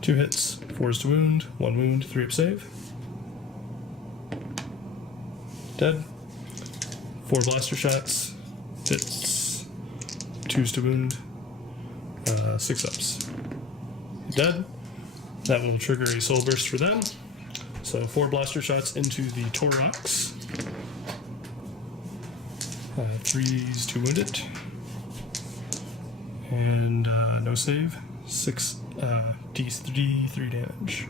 2 hits, 4s to wound, 1 wound, 3-up save. Dead. 4 blaster shots, hits, 2s to wound, 6-ups. Dead. That will trigger a soul burst for them. So 4 blaster shots into the Torox. 3s to wound it. And no save. 6 D3 damage.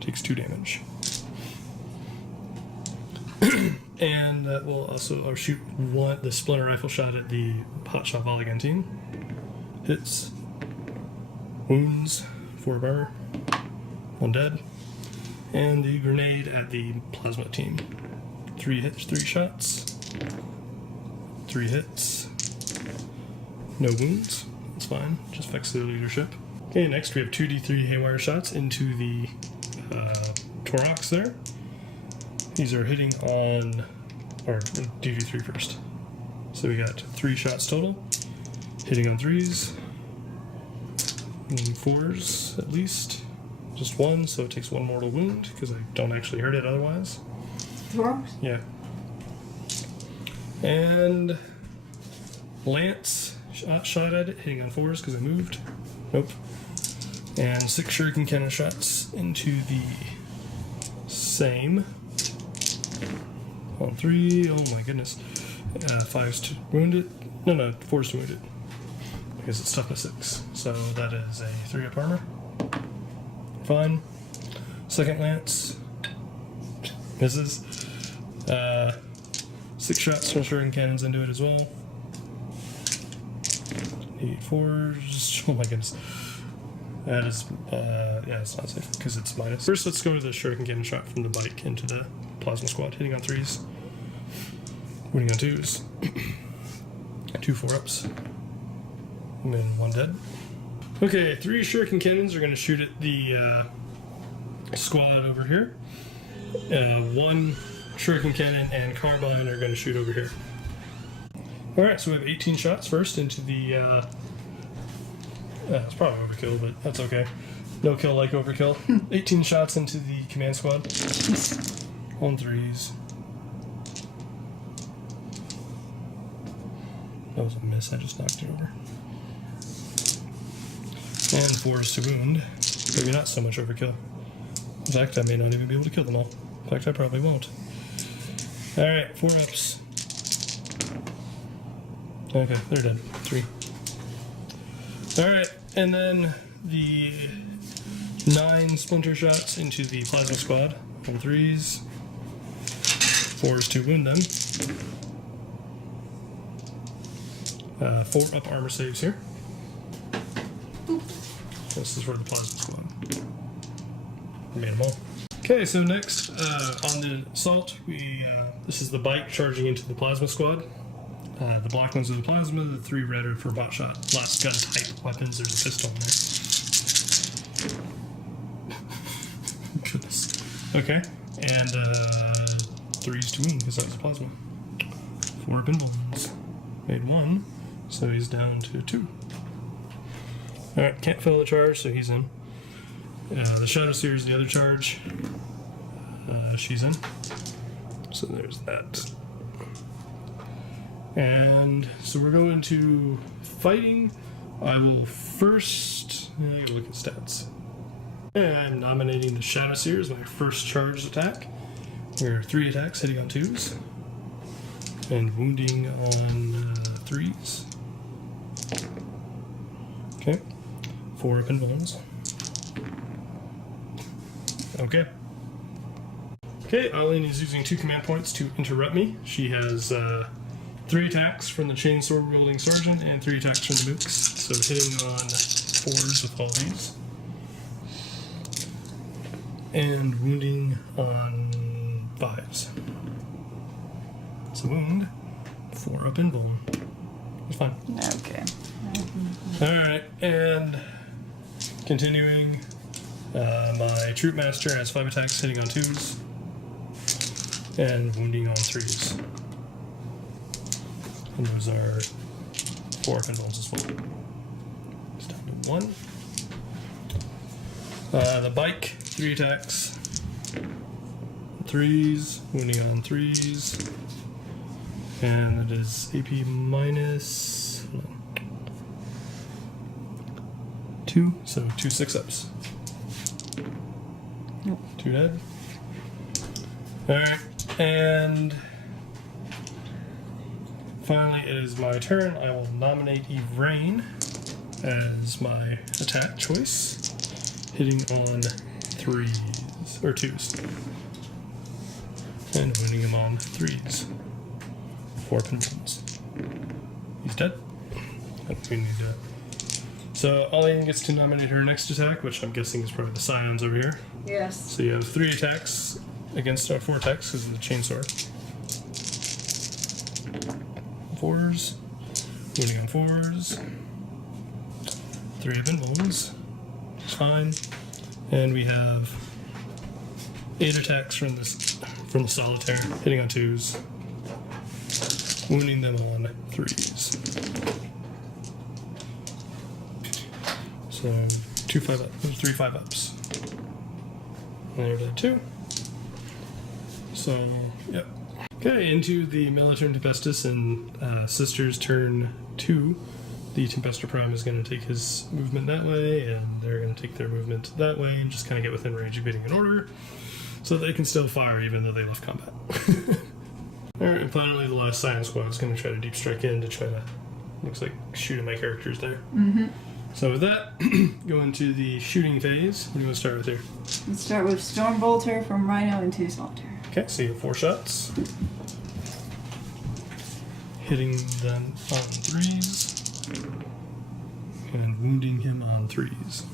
Takes 2 damage. And that will also shoot the splinter rifle shot at the hotshot Volley Hits. Wounds. 4 armor. 1 dead. And the grenade at the plasma team. 3 hits, 3 shots. 3 hits. No wounds. That's fine. Just affects their leadership. Okay, next we have 2d3 haywire shots into the Torox there. These are hitting on, or d3 first. So we got 3 shots total. Hitting on 3s. And 4s at least. Just 1, so it takes 1 mortal wound, because I don't actually hurt it otherwise. Torox? Yeah. And Lance shot at it, hitting on 4s because I moved. Nope. And 6 shuriken cannon shots into the same. On 3, oh my goodness. 5s to wound it. No, 4s to wound it. Because it's toughness 6. So that is a 3-up armor. Fine. Second lance. Misses. 6 shots from shuriken cannons into it as well. 8 4s. Oh my goodness. That is, yeah, it's not safe because it's minus. First, let's go to the shuriken cannon shot from the bike into the plasma squad, hitting on 3s. Wounding on 2s. 2 4-ups. And then 1 dead. Okay, 3 shuriken cannons are going to shoot at the squad over here. 1 Shuriken Cannon and Carbine are going to shoot over here. Alright, so we have 18 shots first into the... it's probably overkill, but that's okay. No kill like overkill. 18 shots into the command squad. On 3s. That was a miss, I just knocked it over. And 4s to wound. Maybe not so much overkill. In fact, I may not even be able to kill them all. In fact, I probably won't. Alright, 4 ups. Okay, they're dead. 3. Alright, and then the 9 splinter shots into the plasma squad. On 3s. 4s to wound them. 4 up armor saves here. This is for the plasma squad. Made them all. Okay, so next on the assault, this is the bike charging into the plasma squad. The black ones are the plasma, the 3 red are for bot shot. Last gun type weapons, there's a pistol in there. Goodness. Okay, and 3s to wound because that was plasma. 4 pinball ones. Made 1, so he's down to 2. Alright, can't fill the charge, so he's in. The Shadow Seer is the other charge. She's in. So there's that. And so we're going to fighting. I will first look at stats. And I'm nominating the Shadow Seer as my first charged attack. There are 3 attacks hitting on 2s. And wounding on 3s. Okay. 4 up in bones. Okay. Okay, Alian is using 2 command points to interrupt me. She has 3 attacks from the chainsaw wielding sergeant and 3 attacks from the mooks. So hitting on 4s with all these. And wounding on 5s. It's a wound. 4 up in bone. It's fine. Okay. Alright, and continuing, my troop master has 5 attacks hitting on 2s and wounding on 3s. And those are 4 up and bones as well. It's down to 1. The bike, 3 attacks. 3s, wounding on 3s. And it is AP minus 2, so 2 6-ups. Nope. 2 dead. Alright, and finally it is my turn. I will nominate Yvraine as my attack choice, hitting on 3s, or 2s. And winning him on 3s. 4 pinballs. He's dead. I think we need to. So Alian gets to nominate her next attack, which I'm guessing is probably the Scions over here. Yes. So you have 3 attacks against 4 attacks because of the chainsaw. 4s. Winning on 4s. 3 up in bones. It's fine. And we have 8 attacks from the solitaire, hitting on 2s. Wounding them on 3s. So 2 5-ups, 3 5-ups. There they're 2. So, yep. Okay, into the Militarum Tempestus and Sister's turn 2. The Tempestor Prime is going to take his movement that way, and they're going to take their movement that way, and just kind of get within range of bidding an order, so they can still fire even though they left combat. Alright, and finally the last Scion Squad is going to try to deep strike in to try to, looks like, shoot at my characters there. Mm-hmm. So with that, go into the shooting phase. What do you want to start with here? Let's start with Storm Bolter from Rhino and 2 Solitaire. Okay, so you have 4 shots. Hitting them on 3s. And wounding him on 3s.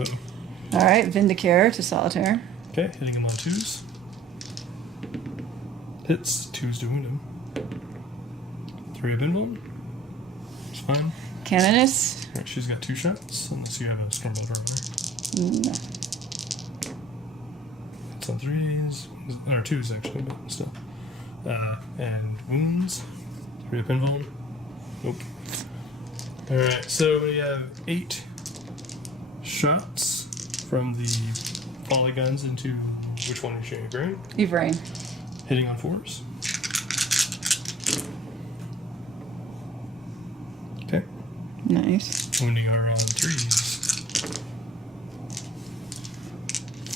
Uh-oh. Alright, Vindicare to Solitaire. Okay, hitting him on 2s. Hits, 2s to wound him. 3 of Invalid. It's fine. Canoness. Alright, she's got 2 shots, unless you have a Stormbolter on there. No. That's Hits on 3s, or 2s actually, but still. And wounds. 3 up invuln. Nope. Alright, so we have 8 shots from the volley guns into which one are you shooting, Brent? Yvraine. Hitting on 4s. Okay. Nice. Wounding her on 3s.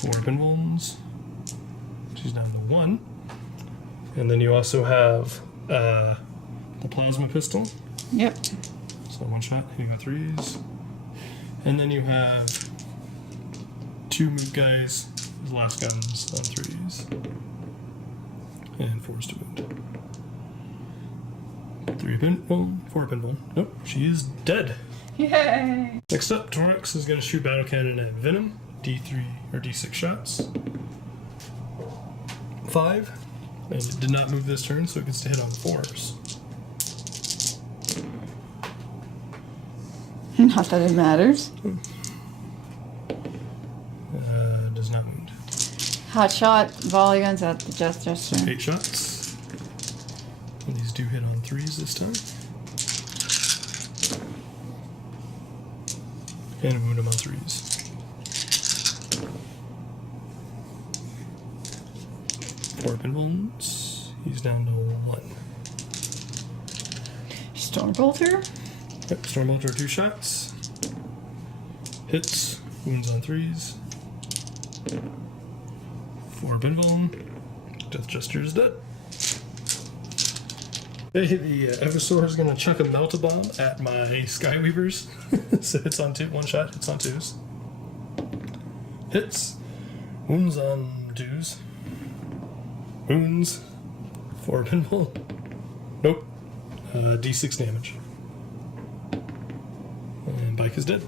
4 up invulns. She's down to 1. And then you also have the plasma pistol. Yep. So 1 shot, hitting on 3s. And then you have 2 move guys, the last guns on 3s. And 4s to wound. 3 pinball, 4 pinball. Nope, she is dead. Yay! Next up, Torx is going to shoot battle cannon at Venom. D3 or D6 shots. 5. And it did not move this turn, so it gets to hit on 4s. Not that it matters. Does not wound. Hot shot, volley guns at the Death Jester. 8 shots. And these do hit on 3s this time. And wound him on 3s. 4 pinballs. He's down to 1. Stormbolter? Yep, Stormbolter 2 shots. Hits. Wounds on 3s. 4 pinball. Death Jester is dead. Hey, the Eversor is going to chuck a Melt-A-Bomb at my Skyweavers. So hits on 1 shot, hits on 2s. Hits. Wounds on 2s. Wounds. 4 pinball. Nope. D6 damage. And Bike is dead.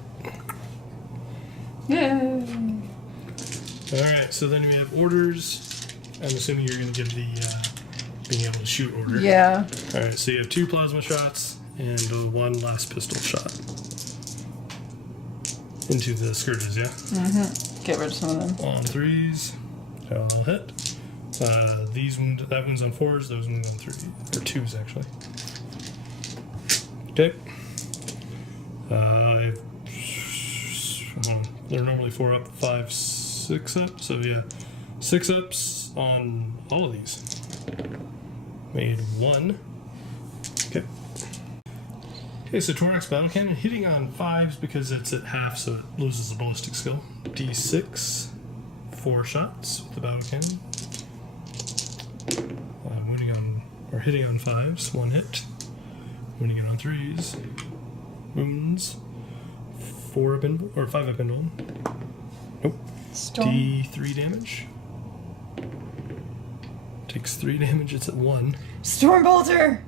Yay! Alright, so then we have orders. I'm assuming you're going to give the being able to shoot order. Yeah. Alright, so you have 2 plasma shots and 1 last pistol shot. Into the Scourges, yeah? Mm-hmm. Get rid of some of them. On 3s. I'll hit. These wound, that wounds on 4s, those wounds on 3s. Or 2s, actually. Okay. They're normally 4 up, 5, 6 up. So yeah, 6 ups on all of these. Made 1. Okay. Okay, so Torx Battle Cannon hitting on 5s because it's at half, so it loses the ballistic skill. D6, 4 shots with the Battle Cannon. Wounding on, or hitting on 5s, 1 hit. Wounding it on 3s. Wounds. 4 up in, or 5 up in. Nope. Storm. D3 damage. Takes 3 damage, it's at 1. Stormbolter!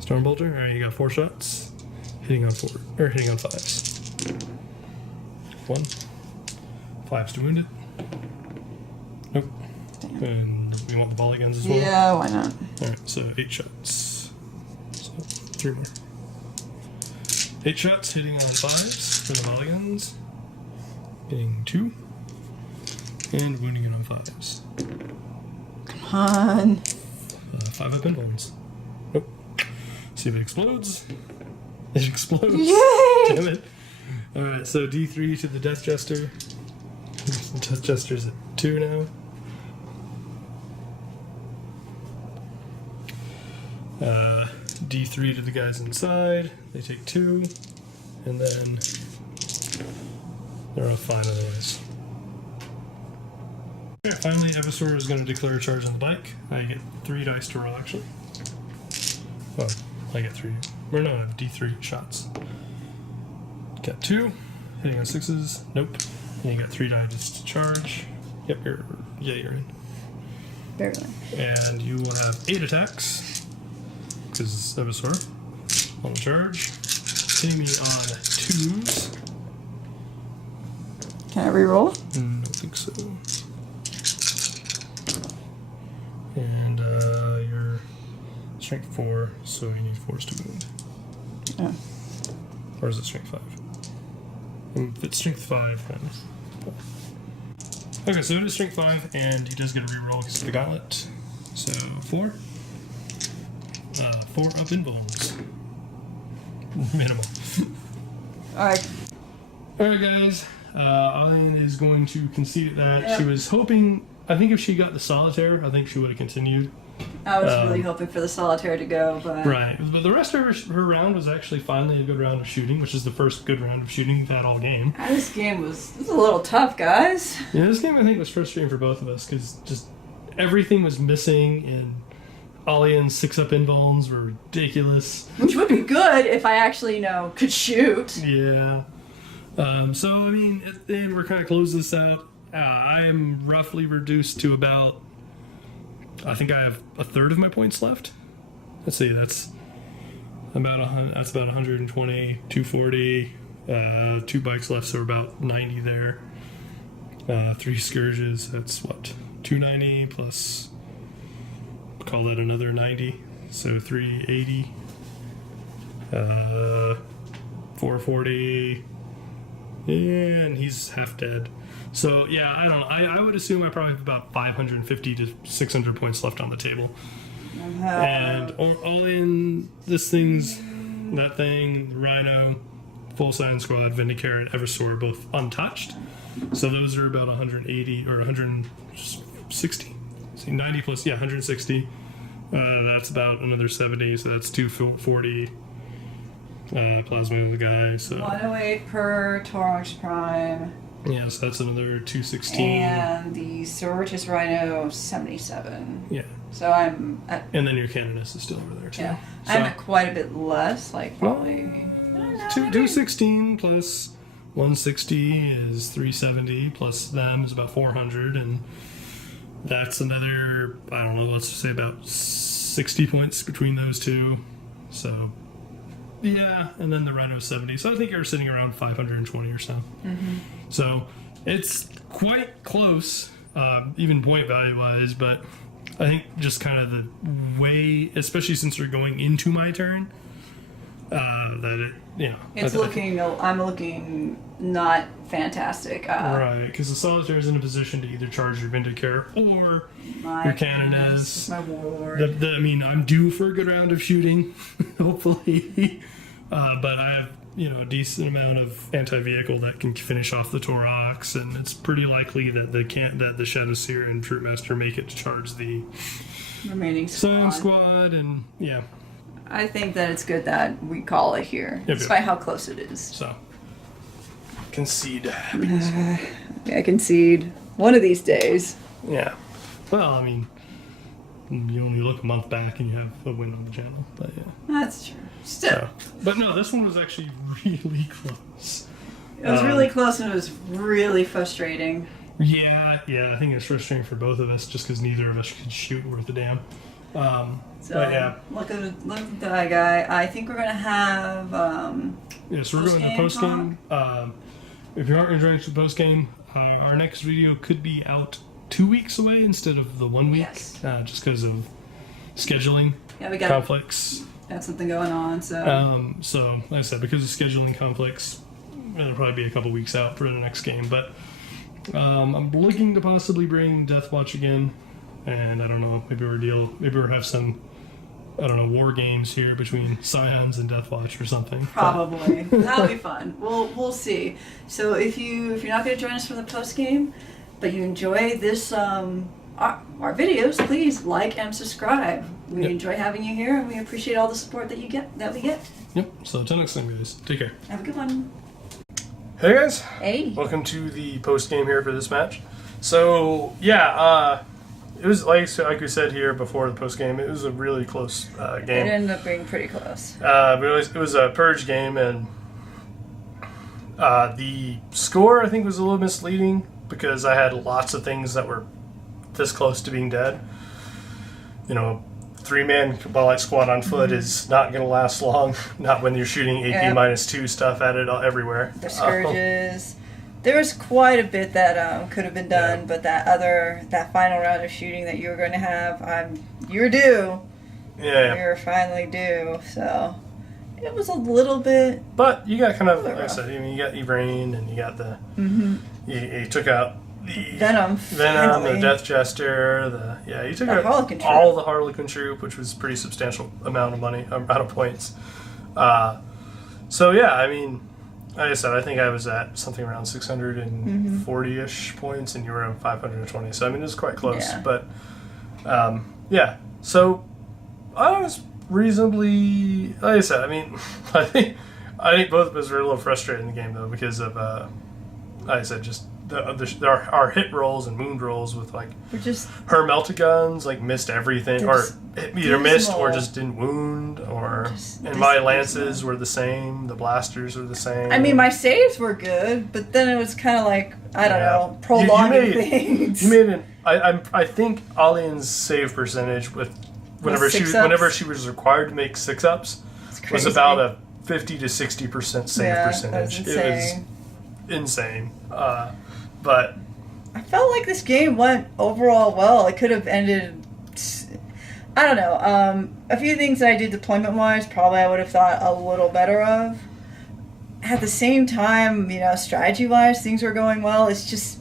Stormbolter, alright, you got 4 shots. Hitting on 4, or hitting on 5s. 1. 5s to wound it. Nope. Damn. And we want the volley guns as well. Yeah, why not? Alright, so 8 shots. So 3 more. 8 shots hitting on 5s for the volley guns. Getting 2. And wounding it on 5s. Come on. 5 up invulns. Nope. See if it explodes. It explodes. Yay! Damn it. Alright, so D3 to the Death Jester. Death Jester's at 2 now. D3 to the guys inside. They take 2. And then they're all fine otherwise. Okay, finally, Eversor is going to declare a charge on the bike. I get 3 dice to roll, actually. Well, I get 3. Or no, I have D3 shots. Got 2. Hitting on 6s. Nope. And you got 3 dice to charge. Yep, you're in. Barely. And you will have 8 attacks. Because Eversor on the charge. Hitting me on 2s. Can I reroll? I don't think so. And you're strength 4, so you need 4s to wound. Oh. Or is it strength 5? If it's strength 5, then. Okay, so it is strength 5, and he does get a reroll because of the gauntlet. So 4. 4 up in bones. Minimal. Alright. Alright, guys. Alian is going to concede that. Yep. She was hoping, I think if she got the solitaire, I think she would have continued. I was really hoping for the solitaire to go, but... Right. But the rest of her round was actually finally a good round of shooting, which is the first good round of shooting we've had all game. This game was a little tough, guys. Yeah, this game I think was frustrating for both of us because just everything was missing, and Alian's 6-up invulns were ridiculous. Which would be good if I actually, could shoot. Yeah. So, I mean, at the end, we're kind of close this out. I'm roughly reduced to about... I think I have a third of my points left. Let's see, that's about 120, 240, 2 bikes left, so about 90 there. 3 scourges, that's what? 290 plus, call that another 90, so 380, 440, and he's half dead. So, yeah, I don't know. I would assume I probably have about 550 to 600 points left on the table. And all in this that thing, Rhino, Full Sign Squad, Vindicare, and Eversor are both untouched. So those are about 180 or 160. See, 90 plus, 160. That's about another 70, so that's 240 plasma of the guy. So 108 per Torrx Prime. Yeah, so that's another 216. And the Sororitas Rhino, 77. Yeah. So I'm at... And then your Canoness is still over there, too. Yeah. So, I'm at quite a bit less, probably... 216 plus 160 is 370, plus them is about 400, and that's another, I don't know, let's just say about 60 points between those two. So... Yeah, and then the Rhino is 70. So I think you're sitting around 520 or so. Mm-hmm. So it's quite close, even point value-wise, but I think just kind of the way, especially since you're going into my turn, that it, It's I'm looking not fantastic. right, because the Solitaire is in a position to either charge your Vindicare or your Canoness. My ward. I mean, I'm due for a good round of shooting, hopefully. But I have, a decent amount of anti-vehicle that can finish off the Torox, and it's pretty likely that the Shadow Seer and Fruit Master make it to charge the remaining squad, and yeah. I think that it's good that we call it here, despite how close it is. So, concede. I concede. One of these days. Yeah. Well, I mean, you only look a month back and you have a win on the channel, but yeah. That's true. Still. But no, this one was actually really close. It was really close and it was really frustrating. Yeah, I think it's frustrating for both of us just because neither of us could shoot worth a damn. But yeah. Look at that guy. I think we're going to have so we're going to post-game. If you aren't enjoying the post-game, our next video could be out 2 weeks away instead of the 1 week. Yes. Just because of scheduling conflicts. Got something going on, so... So, like I said, because of scheduling conflicts, it'll probably be a couple weeks out for the next game, but I'm looking to possibly bring Deathwatch again, and I don't know, maybe we'll have some, I don't know, war games here between Scions and Deathwatch or something. Probably. That'll be fun. We'll see. So if you're not going to join us for the post game, but you enjoy this our videos, please like and subscribe. We enjoy having you here, and we appreciate all the support that we get. Yep. So until next time, guys. Take care. Have a good one. Hey guys. Hey. Welcome to the post game here for this match. So it was like we said here before the post game. It was a really close game. It ended up being pretty close. But it was a purge game, and the score I think was a little misleading because I had lots of things that were this close to being dead. 3-man Kabbalite squad on foot is not going to last long. Not when you're shooting AP -2 stuff at it everywhere. The scourges. There was quite a bit that could have been done, but that final round of shooting that you were going to have, you're due. Yeah. You're finally due. So it was a little bit. But you got kind of, like I said, you got Yvraine and you got the. Mm-hmm. You took out Venom, the finally. Death Jester, you took The out Harlequin troop. all the Harlequin troop, which was a pretty substantial amount of points. So yeah, I mean, like I said, I think I was at something around 640-ish points, and you were at 520. So I mean, it was quite close. Yeah. But yeah, so I was reasonably, like I said, I mean, I think both of us were a little frustrated in the game though because of, like I said, just our hit rolls and wound rolls with like We're just her melta-guns like missed everything, or either missed or dismal. just didn't wound, or Just and my dismal. lances were the same, the blasters were the same. I mean, my saves were good, but then it was kind of like, I don't know, prolonging things. You made an. I think Alian's save percentage with whenever she was required to make 6-ups was about a 50 to 60% save percentage. That was insane. It was insane. But I felt like this game went overall well. It could have ended. I don't know. A few things that I did deployment-wise, probably I would have thought a little better of. At the same time, strategy-wise, things were going well. It's just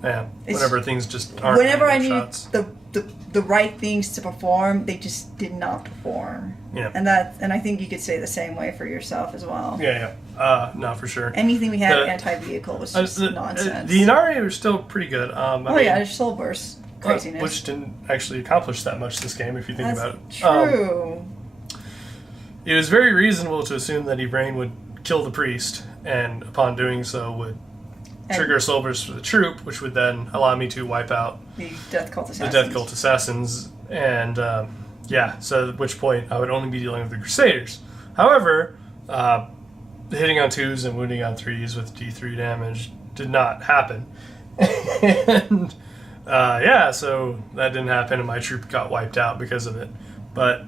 whenever things just aren't. whenever I landing need shots. the right things to perform, they just did not perform. Yeah. And I think you could say the same way for yourself as well. Yeah. No, for sure. Anything we had anti-vehicle was just nonsense. The Ynnari were still pretty good. Their soul burst craziness. Which didn't actually accomplish that much this game, if you think about it. True. It was very reasonable to assume that Yvraine would kill the priest, and upon doing so would trigger soul burst for the troop, which would then allow me to wipe out The Death Cult Assassins. the Death Cult Assassins, and so at which point I would only be dealing with the Crusaders. However, hitting on 2s and wounding on 3s with D3 damage did not happen. And so that didn't happen, and my troop got wiped out because of it. But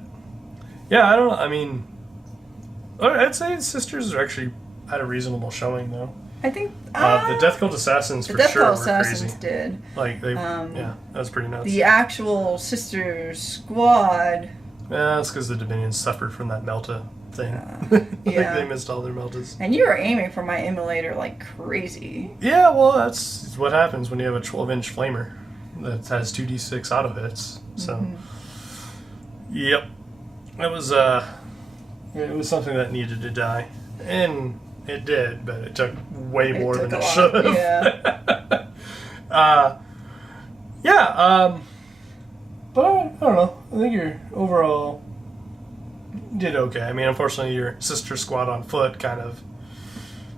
I'd say the Sisters are actually had a reasonable showing, though. I think The Death Cult Assassins the for Death sure Cult were Assassins crazy. did. Like that was pretty nuts. The actual sister squad. Yeah, that's because the Dominions suffered from that Melta thing. Yeah. They missed all their Meltas. And you were aiming for my emulator like crazy. Yeah, well, that's what happens when you have a 12-inch flamer that has 2d6 auto hits. So, Yep, it was something that needed to die, and it did, but it took way more than it should have. Yeah. But I don't know. I think you're overall did okay. I mean, unfortunately, your sister squad on foot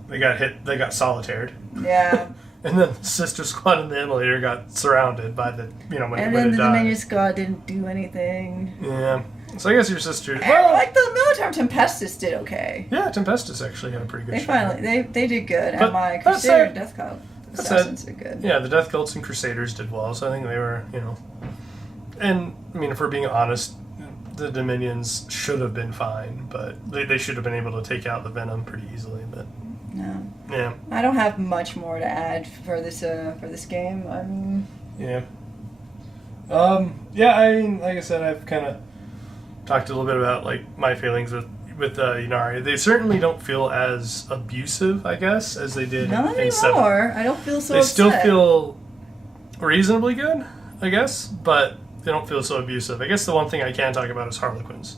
they got hit. They got solitaired. Yeah. And then the sister squad in the emulator got surrounded by the when And it then the died. Dominion squad didn't do anything. Yeah. So I guess your sister. And Well, like the Militarum Tempestus did okay. yeah, Tempestus actually had a pretty good. They show. finally they did good, But and my that Crusader said- and Death Cult that Assassins did good. Yeah, the Death Cults and Crusaders did well, so I think they were, And, I mean, if we're being honest, the Dominions should have been fine, but they should have been able to take out the Venom pretty easily, but... No. Yeah. I don't have much more to add for this game. I mean, Yeah. I mean, like I said, I've kind of talked a little bit about, my feelings with Ynnari. They certainly don't feel as abusive, I guess, as they did not in 7. anymore. I don't feel so They upset. still feel reasonably good, I guess, but they don't feel so abusive. I guess the one thing I can talk about is Harlequins.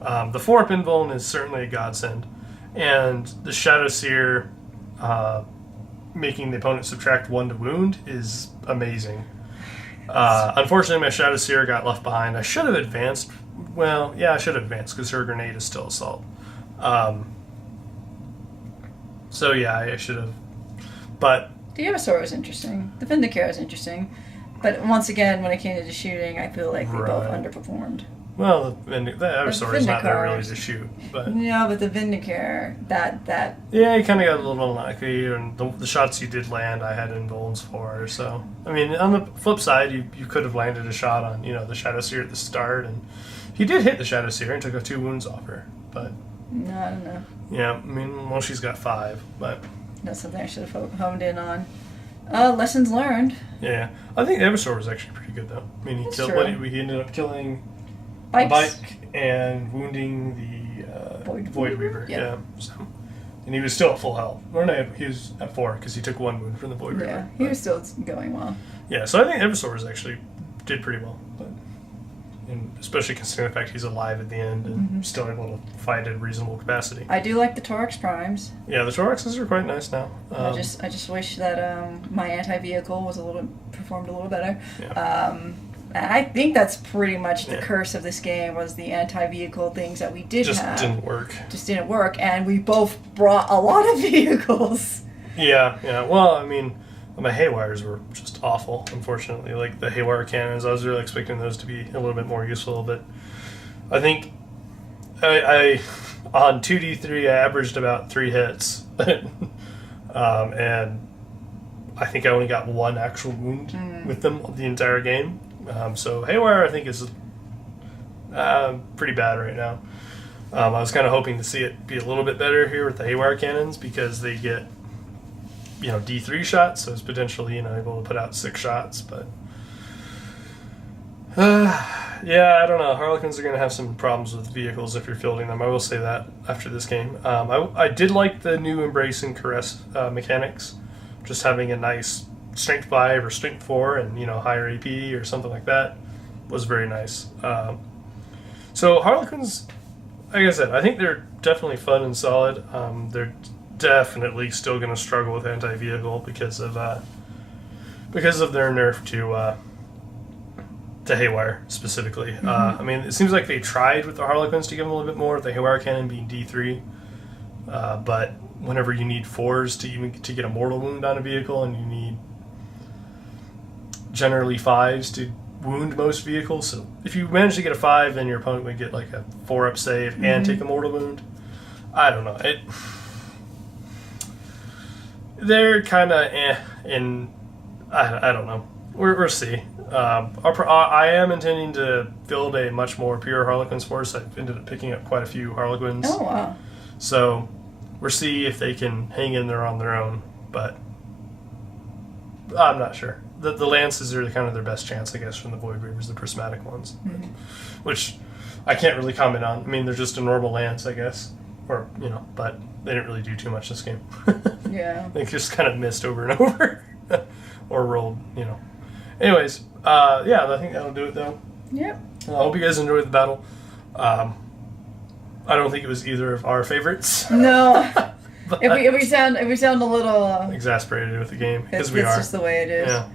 The 4-up invuln is certainly a godsend, and the Shadow Seer making the opponent subtract 1 to wound is amazing. Unfortunately, my Shadow Seer got left behind. I should have advanced. Well, yeah, I should have advanced because her grenade is still assault. So yeah, I should have. But The Yvraine was interesting. The Vindicare was interesting. But once again, when it came to the shooting, I feel like they both Right. underperformed. well, the Eversor is not there Vindicare. really to shoot, but No, but the Vindicare, that yeah, you kind of got a little unlucky, and the shots you did land, I had invulns for. So I mean, on the flip side, you could have landed a shot on the Shadow Seer at the start, and he did hit the Shadow Seer and took 2 wounds off her. But no, I don't know. yeah, I mean, well, she's got 5, but That's something I should have honed in on. Lessons learned. yeah, I think the Eversor was actually pretty good though. I mean, he That's killed. true. He ended up killing a Bikes. bike and wounding the Void Void Weaver? Weaver. Yeah. Yeah. So And he was still at full health. Or no, he was at 4 because he took 1 wound from the Void Reaver. Yeah, he was still going well. Yeah, so I think Eversource actually did pretty well. And especially considering the fact he's alive at the end and still able to fight at a reasonable capacity. I do like the Torx Primes. Yeah, the Torxes are quite nice now. I just wish that my anti-vehicle was performed a little better. Yeah. I think that's pretty much the curse of this game was the anti-vehicle things that we did have. Just didn't work. Just didn't work, and we both brought a lot of vehicles. Yeah. Well, I mean, my Haywires were just awful, unfortunately. Like, the Haywire cannons, I was really expecting those to be a little bit more useful, but I think I on 2d3, I averaged about 3 hits. And I think I only got 1 actual wound with them the entire game. So Haywire, I think, is pretty bad right now. I was kind of hoping to see it be a little bit better here with the Haywire cannons because they get, D3 shots, so it's potentially, able to put out 6 shots. But yeah, I don't know. Harlequins are going to have some problems with vehicles if you're fielding them. I will say that after this game. I did like the new Embrace and Caress mechanics. Just having a nice Strength 5 or Strength 4 and, higher AP or something like that was very nice. So Harlequins, like I said, I think they're definitely fun and solid. They're definitely still going to struggle with anti-vehicle because of their nerf to Haywire specifically. I mean, it seems like they tried with the Harlequins to give them a little bit more, the Haywire cannon being D3, but whenever you need 4s to get a mortal wound on a vehicle, and you need generally 5s to wound most vehicles, so if you manage to get a 5, then your opponent would get like a 4-up save and take a mortal wound. I don't know. They're kind of and I don't know. We'll see. I am intending to build a much more pure Harlequins force. I've ended up picking up quite a few Harlequins. Oh, wow. So we'll see if they can hang in there on their own, but I'm not sure. The Lances are kind of their best chance, I guess, from the Void Reavers, the prismatic ones, which I can't really comment on. I mean, they're just a normal Lance, I guess, or, but they didn't really do too much this game. Yeah. They just kind of missed over and over, or rolled, Anyways, yeah, I think that'll do it, though. Yep. I hope you guys enjoyed the battle. I don't think it was either of our favorites. No. if we sound a little exasperated with the game, because we are. It's just the way it is. Yeah.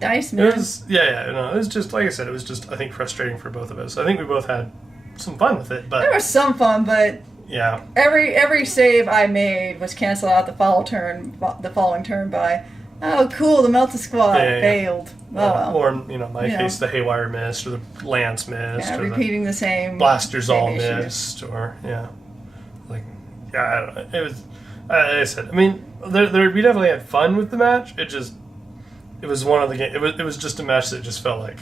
Dice, man. It was, it was just, like I said, it was just, I think, frustrating for both of us. I think we both had some fun with it, but... There was some fun, but... Yeah. Every save I made was canceled out the following turn by, oh, cool, the Melta Squad failed. Oh, well. Or, in my case, the Haywire missed, or the Lance missed. Or repeating the same... Blasters all issue. missed, or, I don't know. It was, like I said, I mean, we definitely had fun with the match. It was one of the game. It was just a match that just felt like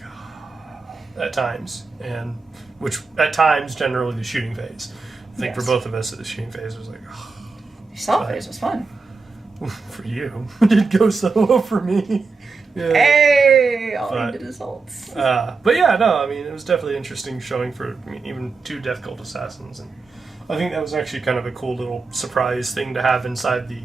at times, and which at times generally the shooting phase. I think for both of us, the shooting phase was like. Assault phase was fun. For you, it did go so well for me. Yeah. Hey, all I did assaults. But yeah, no, I mean, it was definitely interesting showing for even 2 Death Cult assassins, and I think that was actually kind of a cool little surprise thing to have inside the.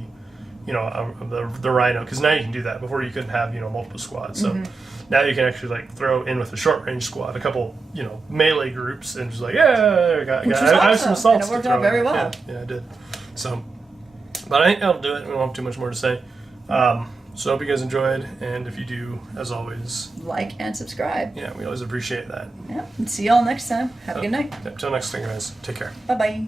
The Rhino, because now you can do that. Before you couldn't have, multiple squads. So now you can actually, throw in with a short-range squad, a couple, melee groups, and just I have some assaults. And it worked out very well. Yeah, I did. So, but I think that'll do it. We don't have too much more to say. So I hope you guys enjoyed, and if you do, as always... Like and subscribe. Yeah, we always appreciate that. Yeah, and see y'all next time. Have a good night. Till next time, guys. Take care. Bye-bye.